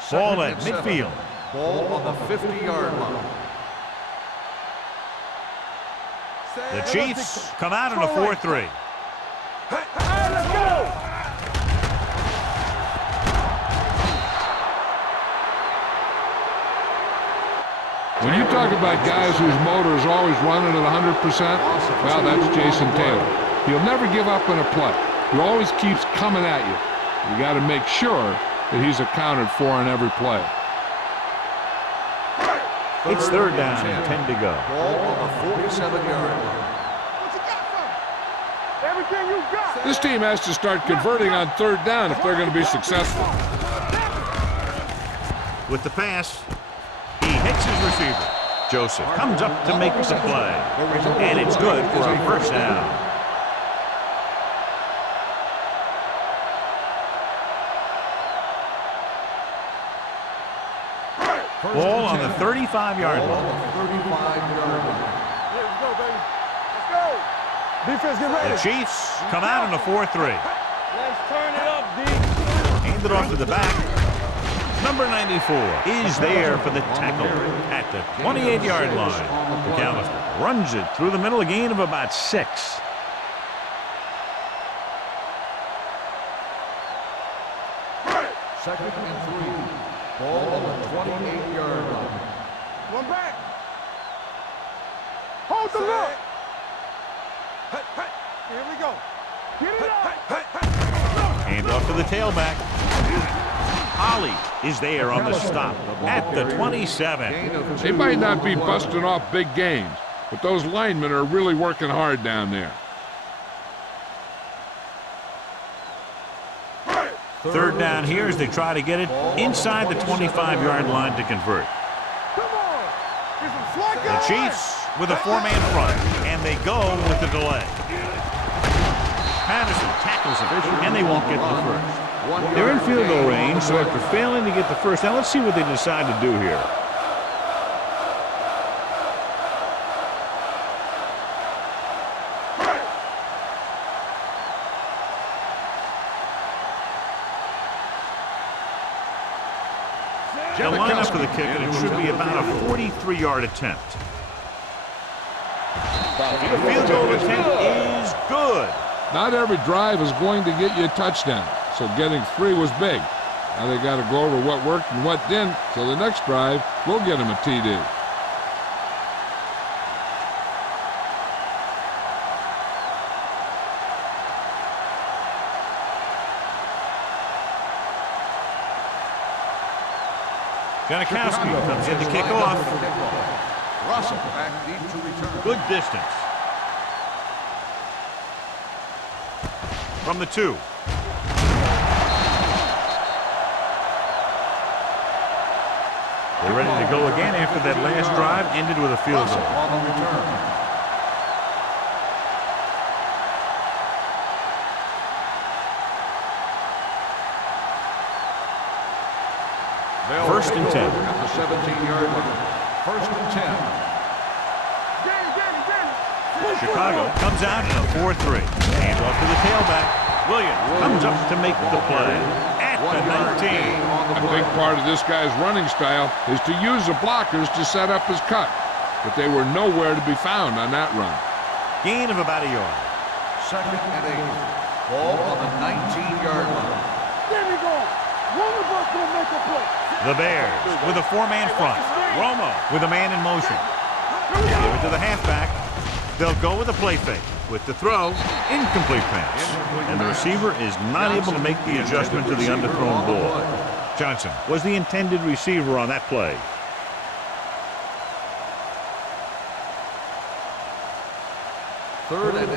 Ball at midfield. Ball on the 50-yard line. The Chiefs come out in a 4-3. Let's go. When you talk about guys whose motor is always running at 100%, well, that's Jason Taylor. He'll never give up in a play. He always keeps coming at you. You got to make sure that he's accounted for on every play. It's third down and 10 to go. Ball on the 47-yard line. Everything you got. This team has to start converting on third down if they're going to be successful. With the pass, he hits his receiver. Joseph comes up to make the play. And it's good for a first down. Ball on the 35-yard line. 35-yard line. Let's go, baby. Let's go. Defense, get ready. The Chiefs come out in a 4-3. Let's turn it up, D. Hand it off to the back. Number 94 is there for the tackle at the 28-yard line. McAllister runs it through the middle, a gain of about 6. Second and 3. Ball on the 28-yard line. One back. Hold the look. Here we go. Get it up. Hand off to the tailback. Ollie is there on the stop at the 27. They might not be busting off big games, but those linemen are really working hard down there. Third down here as they try to get it inside the 25-yard line to convert. Come on. The Chiefs with a four-man front, and they go with the delay. Patterson tackles him, and they won't get the first. They're in field goal range, so after failing to get the first, now let's see what they decide to do here. They'll line up for the kick, and it should be about a 43-yard attempt. The field goal attempt is good. Not every drive is going to get you a touchdown, so getting 3 was big. Now they got to go over what worked and what didn't, so the next drive will get them a TD. Janikowski comes in to kick off. Russell back deep to return. Good distance. From the 2. They're ready to go again after that last drive ended with a field goal. On the return. First and 10. At the 17-yard line. First and 10. Chicago comes out in a 4-3. Hands off to the tailback. Williams comes up to make the play at the 19. A big part of this guy's running style is to use the blockers to set up his cut, but they were nowhere to be found on that run. Gain of about a yard. Second and 8. Ball on the 19-yard line. There we go. One of us will make a play. The Bears with a four-man front. Romo with a man in motion. Give it to the halfback. They'll go with a play fake. With the throw, incomplete pass. And the receiver is not able to make the adjustment to the underthrown ball. Johnson was the intended receiver on that play. Third and 8.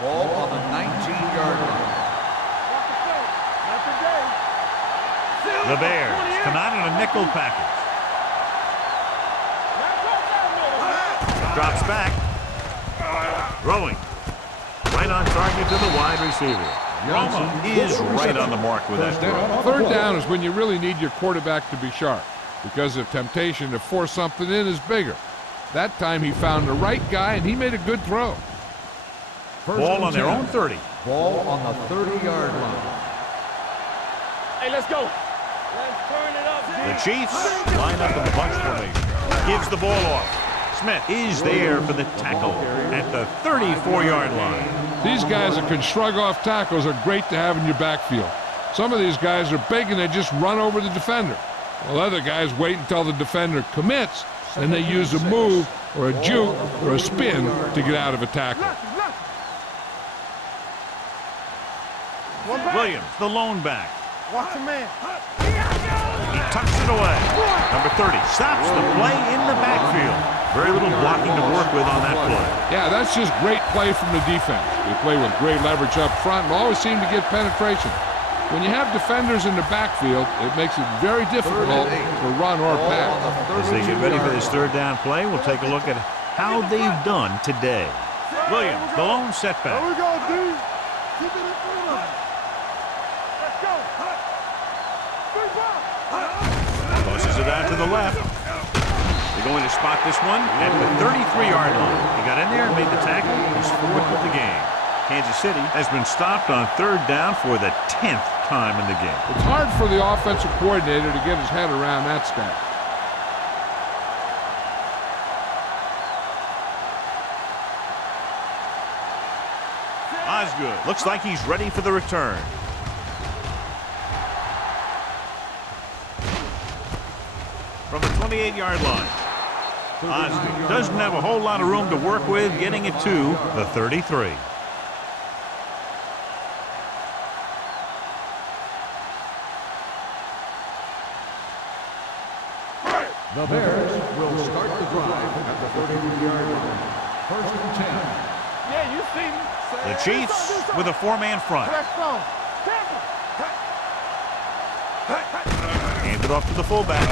Ball on the 19-yard line. The Bears come out in a nickel package. Drops back. Throwing. Right on target to the wide receiver. Romo is right on the mark with that throw. Third down is when you really need your quarterback to be sharp because the temptation to force something in is bigger. That time he found the right guy and he made a good throw. Ball on their own 30. Ball on the 30-yard line. Hey, let's go. Let's turn it up, The Chiefs line up in the bunch formation. Gives the ball off. Smith is there for the tackle at the 34-yard line. These guys that can shrug off tackles are great to have in your backfield. Some of these guys are big and they just run over the defender. While other guys wait until the defender commits and they use a move or a juke or a spin to get out of a tackle. Williams, the lone back. Watch the man. He tucks it away. Number 30 stops the play in the backfield. Very little blocking to work with on that play. Yeah, that's just great play from the defense. They play with great leverage up front and always seem to get penetration. When you have defenders in the backfield, it makes it very difficult to run or pass. As they get ready for this third down play, we'll take a look at how they've done today. Williams, the lone setback. There we go, dude. Keep it in front of us. Let's go. Tosses it out to the left. They're going to spot this one at the 33-yard line. He got in there and made the tackle. He's fourth of the game. Kansas City has been stopped on third down for the 10th time in the game. It's hard for the offensive coordinator to get his head around that stat. Osgood looks like he's ready for the return. From the 28-yard line. Osgood doesn't have a whole lot of room to work with, getting it to the 33. The Bears will start the drive at the 33-yard line. First and 10. Yeah, you see me. The Chiefs with a four-man front. Hand it off to the fullback.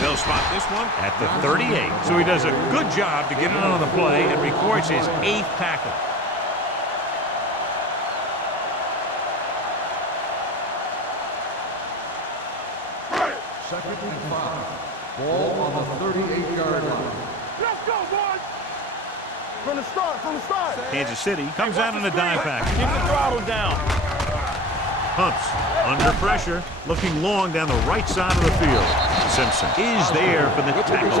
They'll spot this one at the 38. So he does a good job to get it on the play and records his 8th tackle. Second and 5. Ball on the 38-yard line. Let's go, boys. From the start. Kansas City comes out in a dime package. Keep the throttle down. Hunts under pressure, looking long down the right side of the field. Simpson is there for the tackle.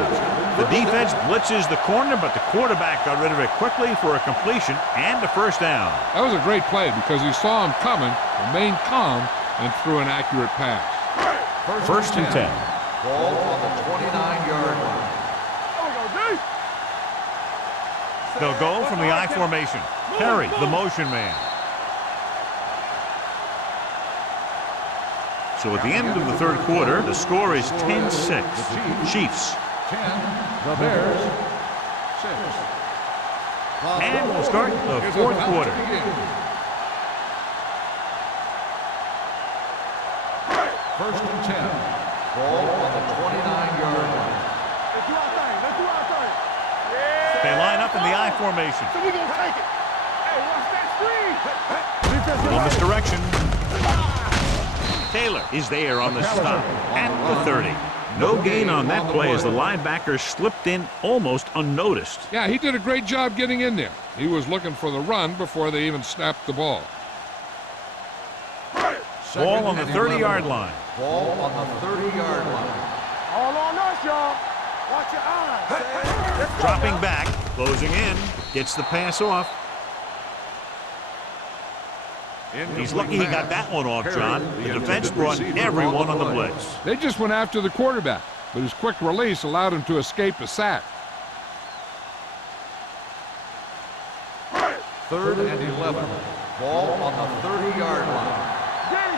The defense blitzes the corner, but the quarterback got rid of it quickly for a completion and a first down. That was a great play because he saw him coming, remained calm, and threw an accurate pass. First and 10. Ball on the 29-yard line. They'll go from the I formation. Perry, the motion man. So at the end of the third quarter, the score is 10-6. Chiefs. 10. The Bears. 6. And we'll start the fourth quarter. First and 10. Ball on the 29-yard line. Let's do our thing. Yeah. They line up in the I formation. So we gonna take it. Hey, watch that screen. Little misdirection. Taylor is there on the stop at the 30. No gain on that play as the linebacker slipped in almost unnoticed. Yeah, he did a great job getting in there. He was looking for the run before they even snapped the ball. Ball on the 30-yard line. Ball on the 30-yard line. All on us, y'all. Watch your eyes. Let's go, Dropping now. back, closing in, gets the pass off. He's lucky he got that one off, John. The defense brought everyone on the blitz. They just went after the quarterback, but his quick release allowed him to escape a sack. 3rd and 11. Ball on the 30-yard line. Danny.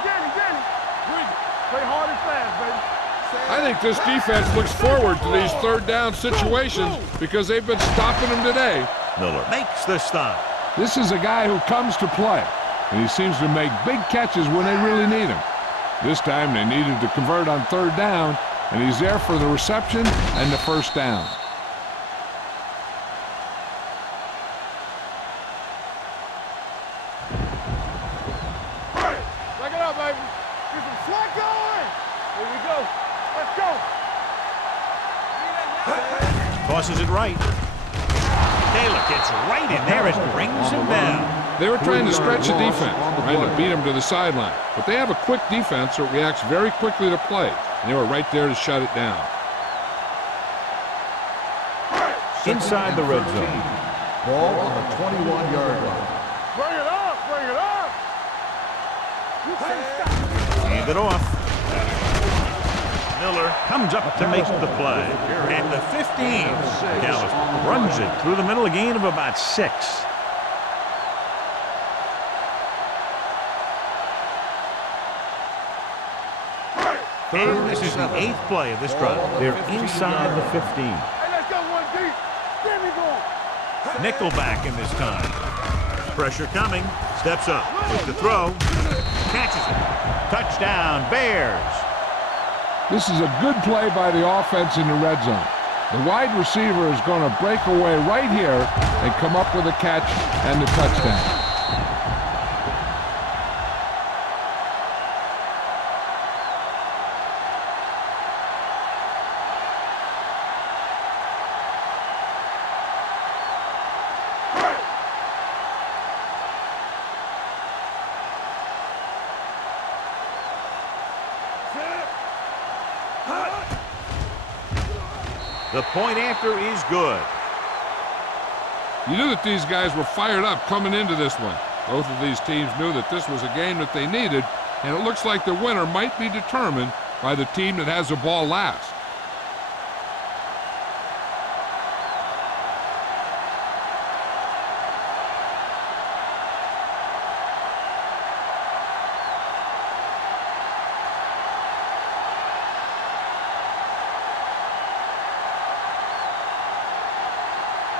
Play hard and fast, baby. I think this defense looks forward to these 3rd down situations because they've been stopping them today. Miller makes the stop. This is a guy who comes to play, and he seems to make big catches when they really need him. This time they needed to convert on 3rd down, and he's there for the reception and the 1st down. Back it up, baby. Get some slack going. Here we go. Let's go. Tosses it right. Taylor gets right in there and brings him down. They were trying to stretch the defense, trying to beat him to the sideline. But they have a quick defense that reacts very quickly to play, and they were right there to shut it down. Inside the red zone. Ball on the 21-yard line. Bring it up. You can't stop. Hand it off. Miller comes up to make the play. At the 15, McAllister runs it through the middle, a gain of about 6. And this is the 8th play of this drive. They're inside the 15. Hey, let's go one deep. Give me going. Nickelback in this time. Pressure coming. Steps up. With the throw. Catches it. Touchdown, Bears. This is a good play by the offense in the red zone. The wide receiver is going to break away right here and come up with a catch and the touchdown. The point after is good. You knew that these guys were fired up coming into this one. Both of these teams knew that this was a game that they needed, and it looks like the winner might be determined by the team that has the ball last.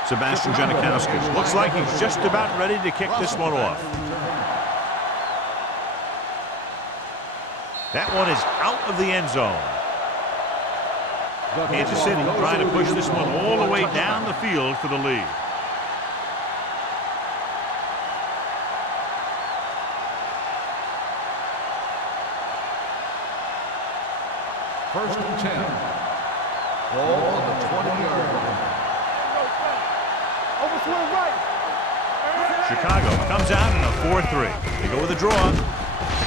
Sebastian Janikowski looks like he's just about ready to kick this one off. That one is out of the end zone. Kansas City trying to push this one all the way down the field for the lead. First and 10. Ball on the 20-yard line. Chicago comes out in a 4-3. They go with a draw.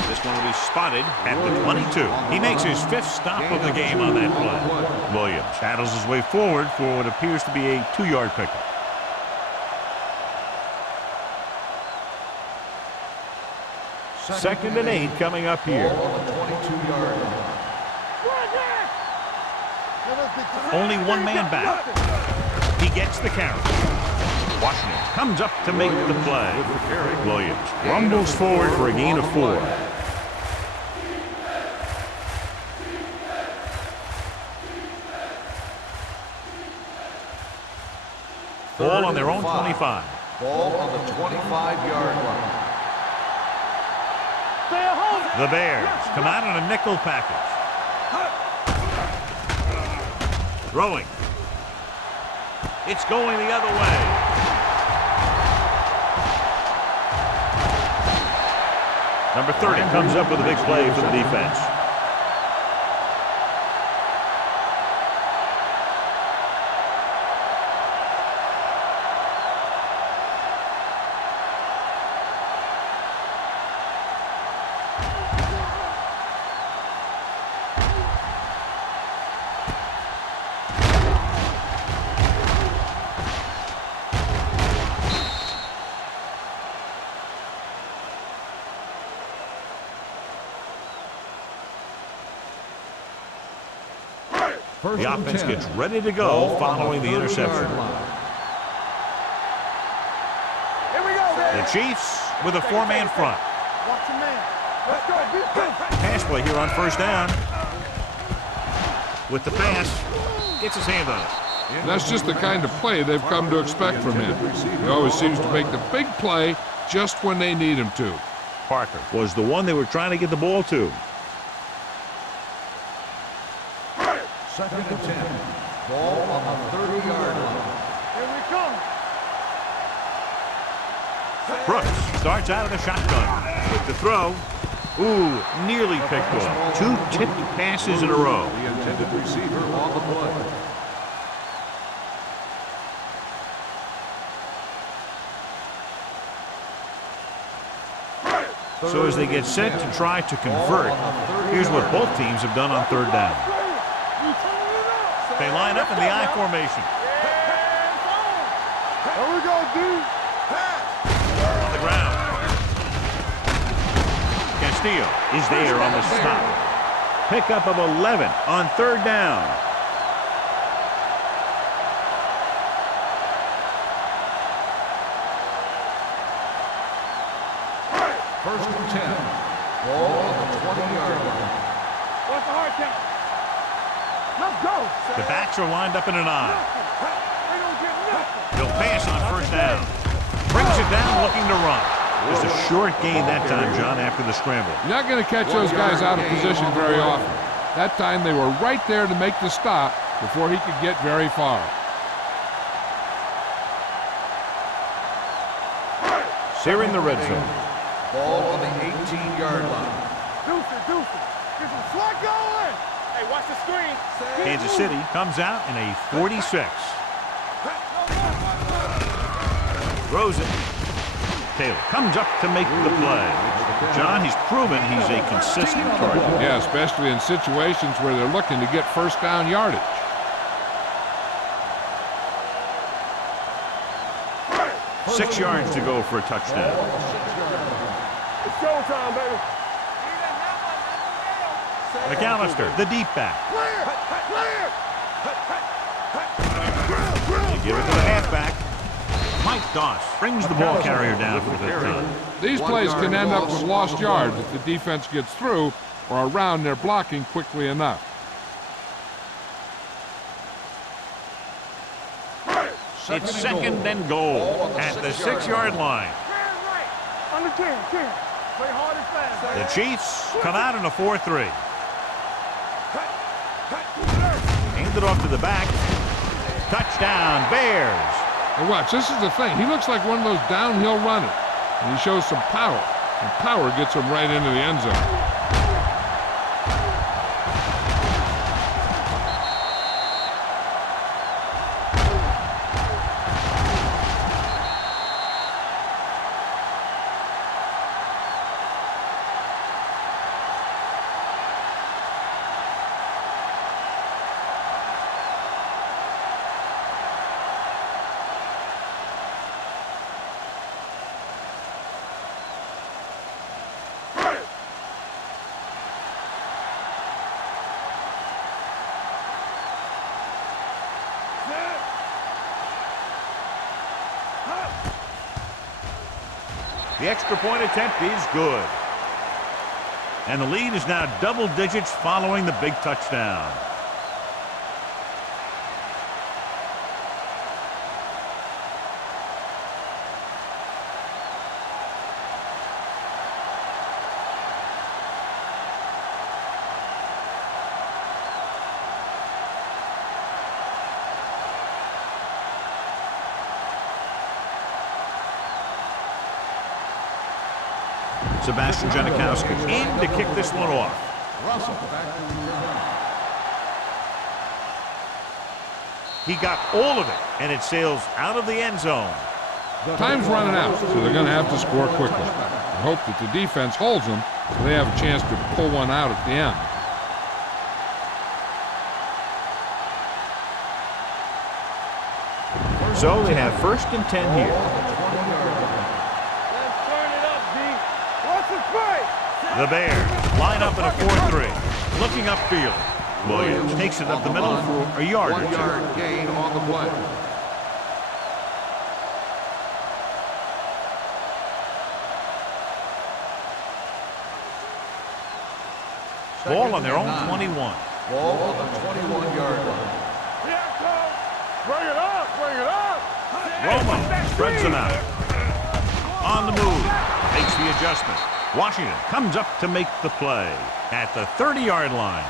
This one will be spotted at the 22. He makes his 5th stop of the game on that play. Williams battles his way forward for what appears to be a 2-yard pickup. Second and 8 coming up here. Ball on the 22-yard line. Only one man back. He gets the carry. Washington comes up to make the play. Williams rumbles forward for a gain of 4. Ball on their own 25. Ball on the 25-yard line. The Bears come out on a nickel package. Throwing. It's going the other way. Number 30 comes up with a big play for the defense. The offense gets ready to go following the interception. Here we go, man. They Chiefs with a four-man front. Watch your man. Let's go. Pass play here on first down. With the pass, gets his hand on it. That's just the kind of play they've come to expect from him. He always seems to make the big play just when they need him to. Parker was the one they were trying to get the ball to. 2nd and 10. Ball on the 30-yard line. Here we come. Brooks starts out of the shotgun. With the throw. Ooh, nearly picked off. 2 tipped passes in a row. The intended receiver on the play. So as they get set to try to convert, here's what both teams have done on third down. They line up in the I formation. There we go, dude. On the ground. Castillo is there on the stop. Pickup of 11 on third down. First and 10. Ball on the 20-yard line. What's the hard count? Let's go. The backs are lined up in an I. They don't get nothing. He'll pass on first down. Brings it down looking to run. Just a short gain that time, John, after the scramble. You're not going to catch those guys out of position very often. That time they were right there to make the stop before he could get very far. They're in the red zone. Ball on the 18-yard line. Deuce. Get some slack going. Hey, watch the screen. Kansas City comes out in a 46. Throws it. Taylor comes up to make the play. John, he's proven he's a consistent target. Yeah, especially in situations where they're looking to get first down yardage. Six yards to go for a touchdown. It's showtime, baby. McAllister, the deep back. Clear. They give it to the halfback. Mike Doss brings the ball carrier down for the time. These plays can end up with lost yards if the defense gets through or around their blocking quickly enough. It's second and goal at the 6-yard line. Under 10. Play hard and fast. The Chiefs come out in a 4-3. Hand it off to the back. Touchdown, Bears. And watch, this is the thing. He looks like one of those downhill runners. And he shows some power. And power gets him right into the end zone. The extra point attempt is good. And the lead is now double digits following the big touchdown. Sebastian Janikowski in to kick this one off. He got all of it, and it sails out of the end zone. Time's running out, so they're going to have to score quickly. I hope that the defense holds them so they have a chance to pull one out at the end. So they have first and 10 here. The Bears line up in a 4-3. Looking upfield. Williams takes it up the middle for a yard or two. 1-yard gain on the play. Ball on their own 21. Ball on the 21-yard line. Bring it up, bring it up. Romo spreads them out. On the move. Makes the adjustment. Washington comes up to make the play at the 30-yard line.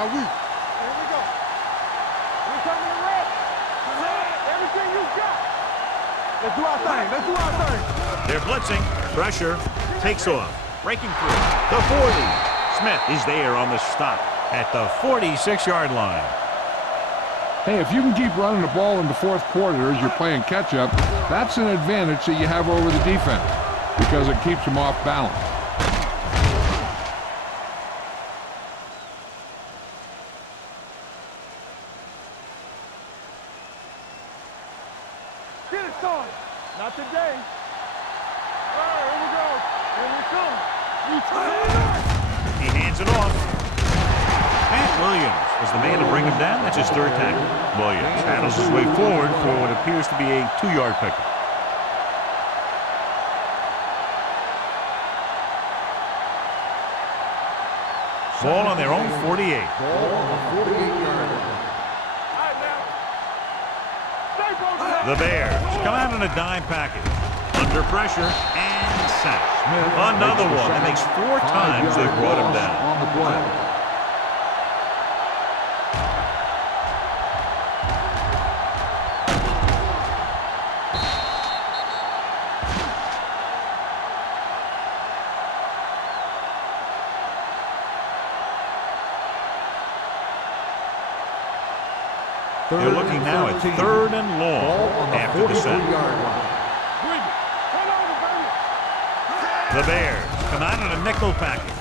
Here we go. We coming in red. Everything you got. Let's do our thing. Let's do our thing. They're blitzing. Pressure. Takes off. Breaking through. The 40. Smith is there on the stop at the 46-yard line. Hey, if you can keep running the ball in the fourth quarter as you're playing catch-up, that's an advantage that you have over the defense because it keeps them off balance. Get it started. Not today. All right, here we go. Here we come. He hands it off. Matt Williams is the man to bring him down. That's his third tackle. Williams handles his way forward for what appears to be a 2-yard pickup. Ball on their own 48. Ball on the 48-yard line. The Bears come out in a dime package. Under pressure and sacked. Another one. That makes 4 times they brought him down. On the play. They're looking now at 3rd and long after the sack. The Bears come out in a nickel package.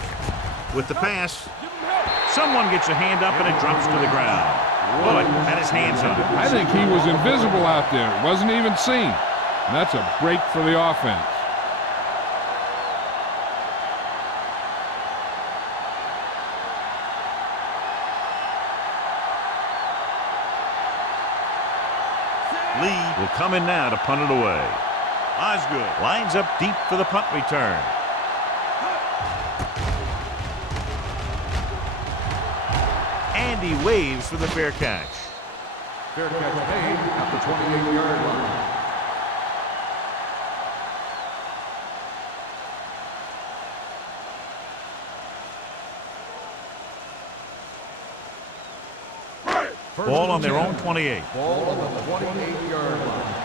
With the pass, someone gets a hand up and it drops to the ground. Bullock had his hands on it. I think he was invisible out there. Wasn't even seen. And that's a break for the offense. Lee will come in now to punt it away. Osgood lines up deep for the punt return. And he waves for the fair catch. Fair catch made at the 28-yard line. Ball on their own 28. Ball on the 28-yard line.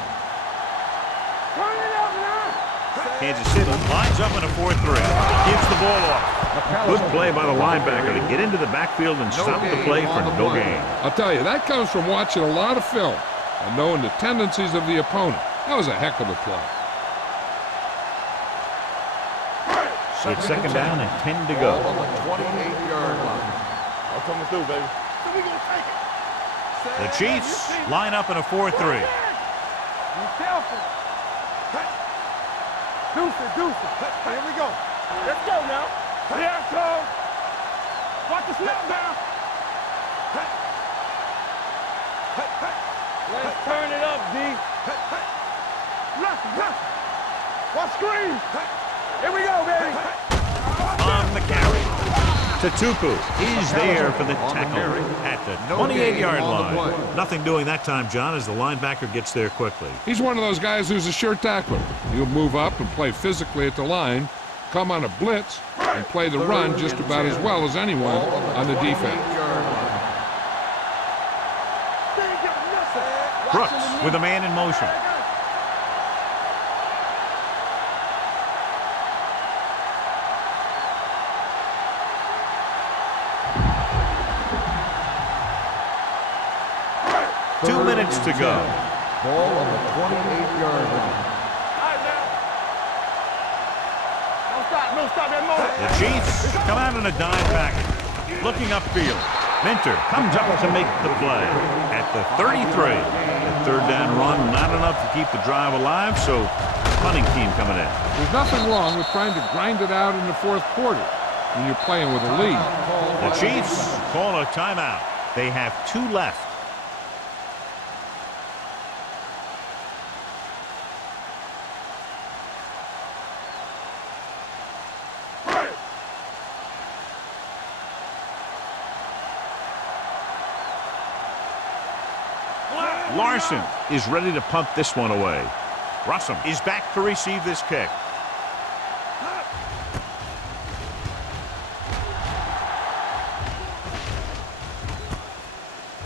Turn it up now. Kansas City lines up in a 4-3. Gives the ball off. Good play by the linebacker to get into the backfield and stop the play for no gain. I'll tell you, that comes from watching a lot of film and knowing the tendencies of the opponent. That was a heck of a play. It's 2nd down and 10 to go. Ball on the 28-yard line. I'm coming through, baby. So we gonna take it. The Chiefs line up in a 4-3. Be careful. Deuce it. Here we go. Let's go now. Here it comes. Watch the snap down. Let's turn it up, D. Left. Watch screen. Here we go, baby. On the carry. Tatupu is there for the tackle at the 28-yard line. Nothing doing that time, John, as the linebacker gets there quickly. He's one of those guys who's a sure tackler. He'll move up and play physically at the line, come on a blitz, and play the run just about as well as anyone on the defense. Brooks with a man in motion. Two minutes to go. Ball on the 28-yard line. Don't stop that moment. The Chiefs come out in a dime package. Looking upfield. Minter comes up to make the play at the 33. The 3rd down run, not enough to keep the drive alive, so punting team coming in. There's nothing wrong with trying to grind it out in the fourth quarter when you're playing with a lead. The Chiefs call a timeout. They have 2 left. Larson is ready to punt this one away. Russell is back to receive this kick.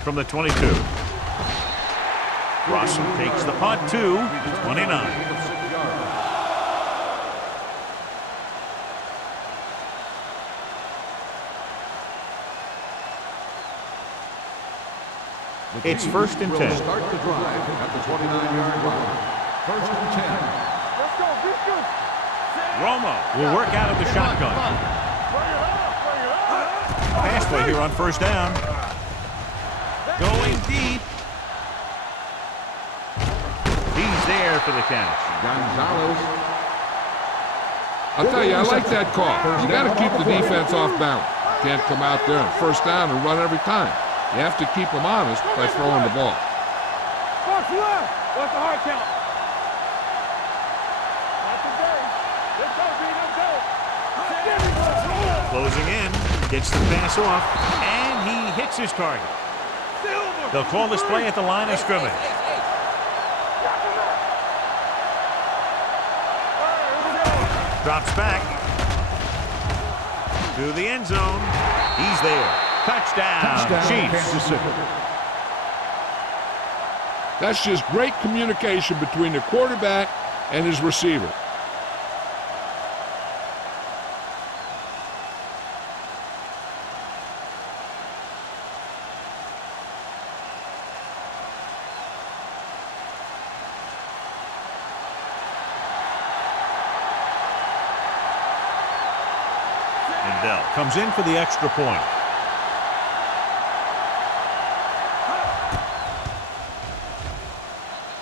From the 22. Russell takes the punt to 29. It's 1st and 10. Start the drive at the 29-yard line. 1st and 10. Let's go, beat you. Romo will work out of the shotgun. Pass play here on 1st down. Going deep. He's there for the catch. Gonzalez. I'll tell you, I like that call. You got to keep the defense off balance. You can't come out there on 1st down and run every time. You have to keep them honest by throwing the ball. Box left. What's the hard count? Not today. Let's go, B. Let's go. Closing in. Gets the pass off. And he hits his target. They'll call this play at the line of scrimmage. Drops back. To the end zone. He's there. Touchdown, Chiefs. Kansas City. That's just great communication between the quarterback and his receiver. And Dell comes in for the extra point.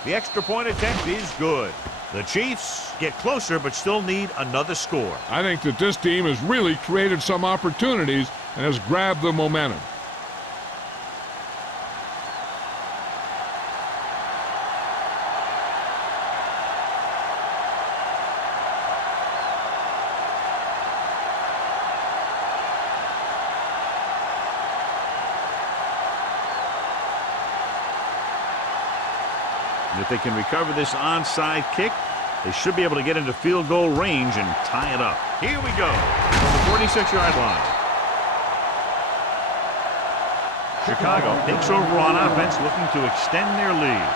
The extra point attempt is good. The Chiefs get closer but still need another score. I think that this team has really created some opportunities and has grabbed the momentum. And if they can recover this onside kick, they should be able to get into field goal range and tie it up. Here we go from the 46-yard line. Chicago takes over on offense, looking to extend their lead.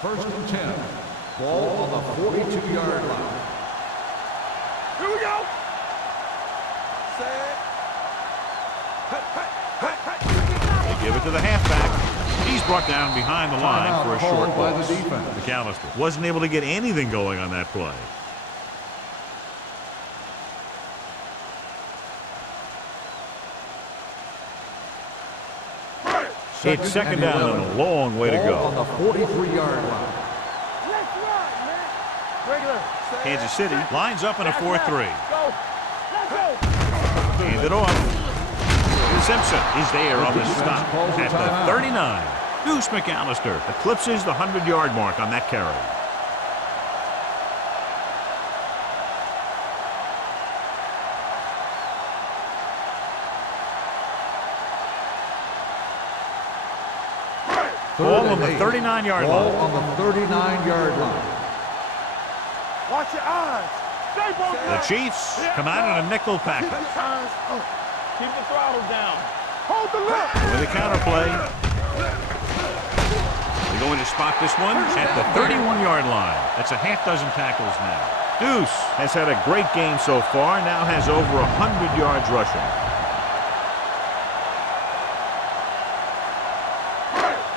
First and 10. Ball on the 42-yard line. Here we go. They give it to the halfback. He's brought down behind the line for a short by the loss. defense. McAllister wasn't able to get anything going on that play. It's second down and a long way to Ball on go. the 43-yard line. Let's run, man. Regular. Kansas City lines up in a 4-3. Go. Let's go. Hand it off. Simpson is there on the stop at the 39. Deuce McAllister eclipses the 100-yard mark on that carry. Ball on the 39-yard Ball line. on the 39-yard line. Watch your eyes. Stay both The Chiefs come out in a nickel package. eyes up. Keep the throttle down. Hold the look. With a counter play. They're going to spot this one at the 31-yard line. That's a half dozen tackles now. Deuce has had a great game so far, now has over 100 yards rushing.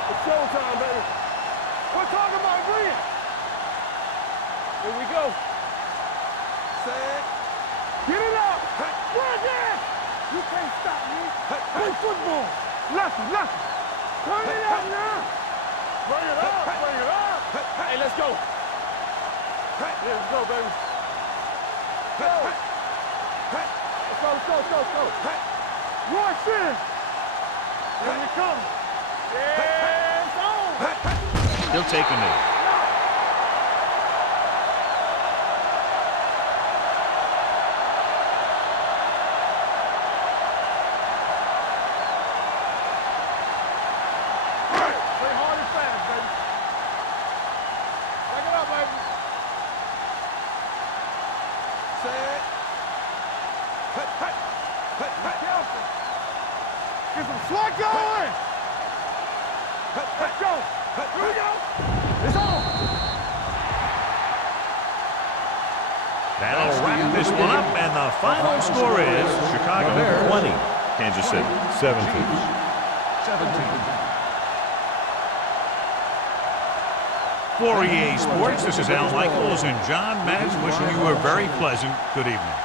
It's showtime, baby. We're talking about green. Here we go. Set. Get it up. Run it. You can't stop me. Play football. Lefty, lefty. Turn it up now. Bring it up, bring it up. Hey, let's go. Yeah, let's go, baby. Go. Let's go, let's go, let's go, let's go. Rush in. Here you come. Yeah, it's on. He'll take a knee. Play hard and fast, baby. Back it up, baby. Set. Be careful. Get some sweat going. Let's go. Here we go. It's on. That'll wrap this one up, and the final score is Chicago 20, Kansas City 17. 17. For EA Sports, this is Al Michaels and John Maddox wishing you a very pleasant good evening.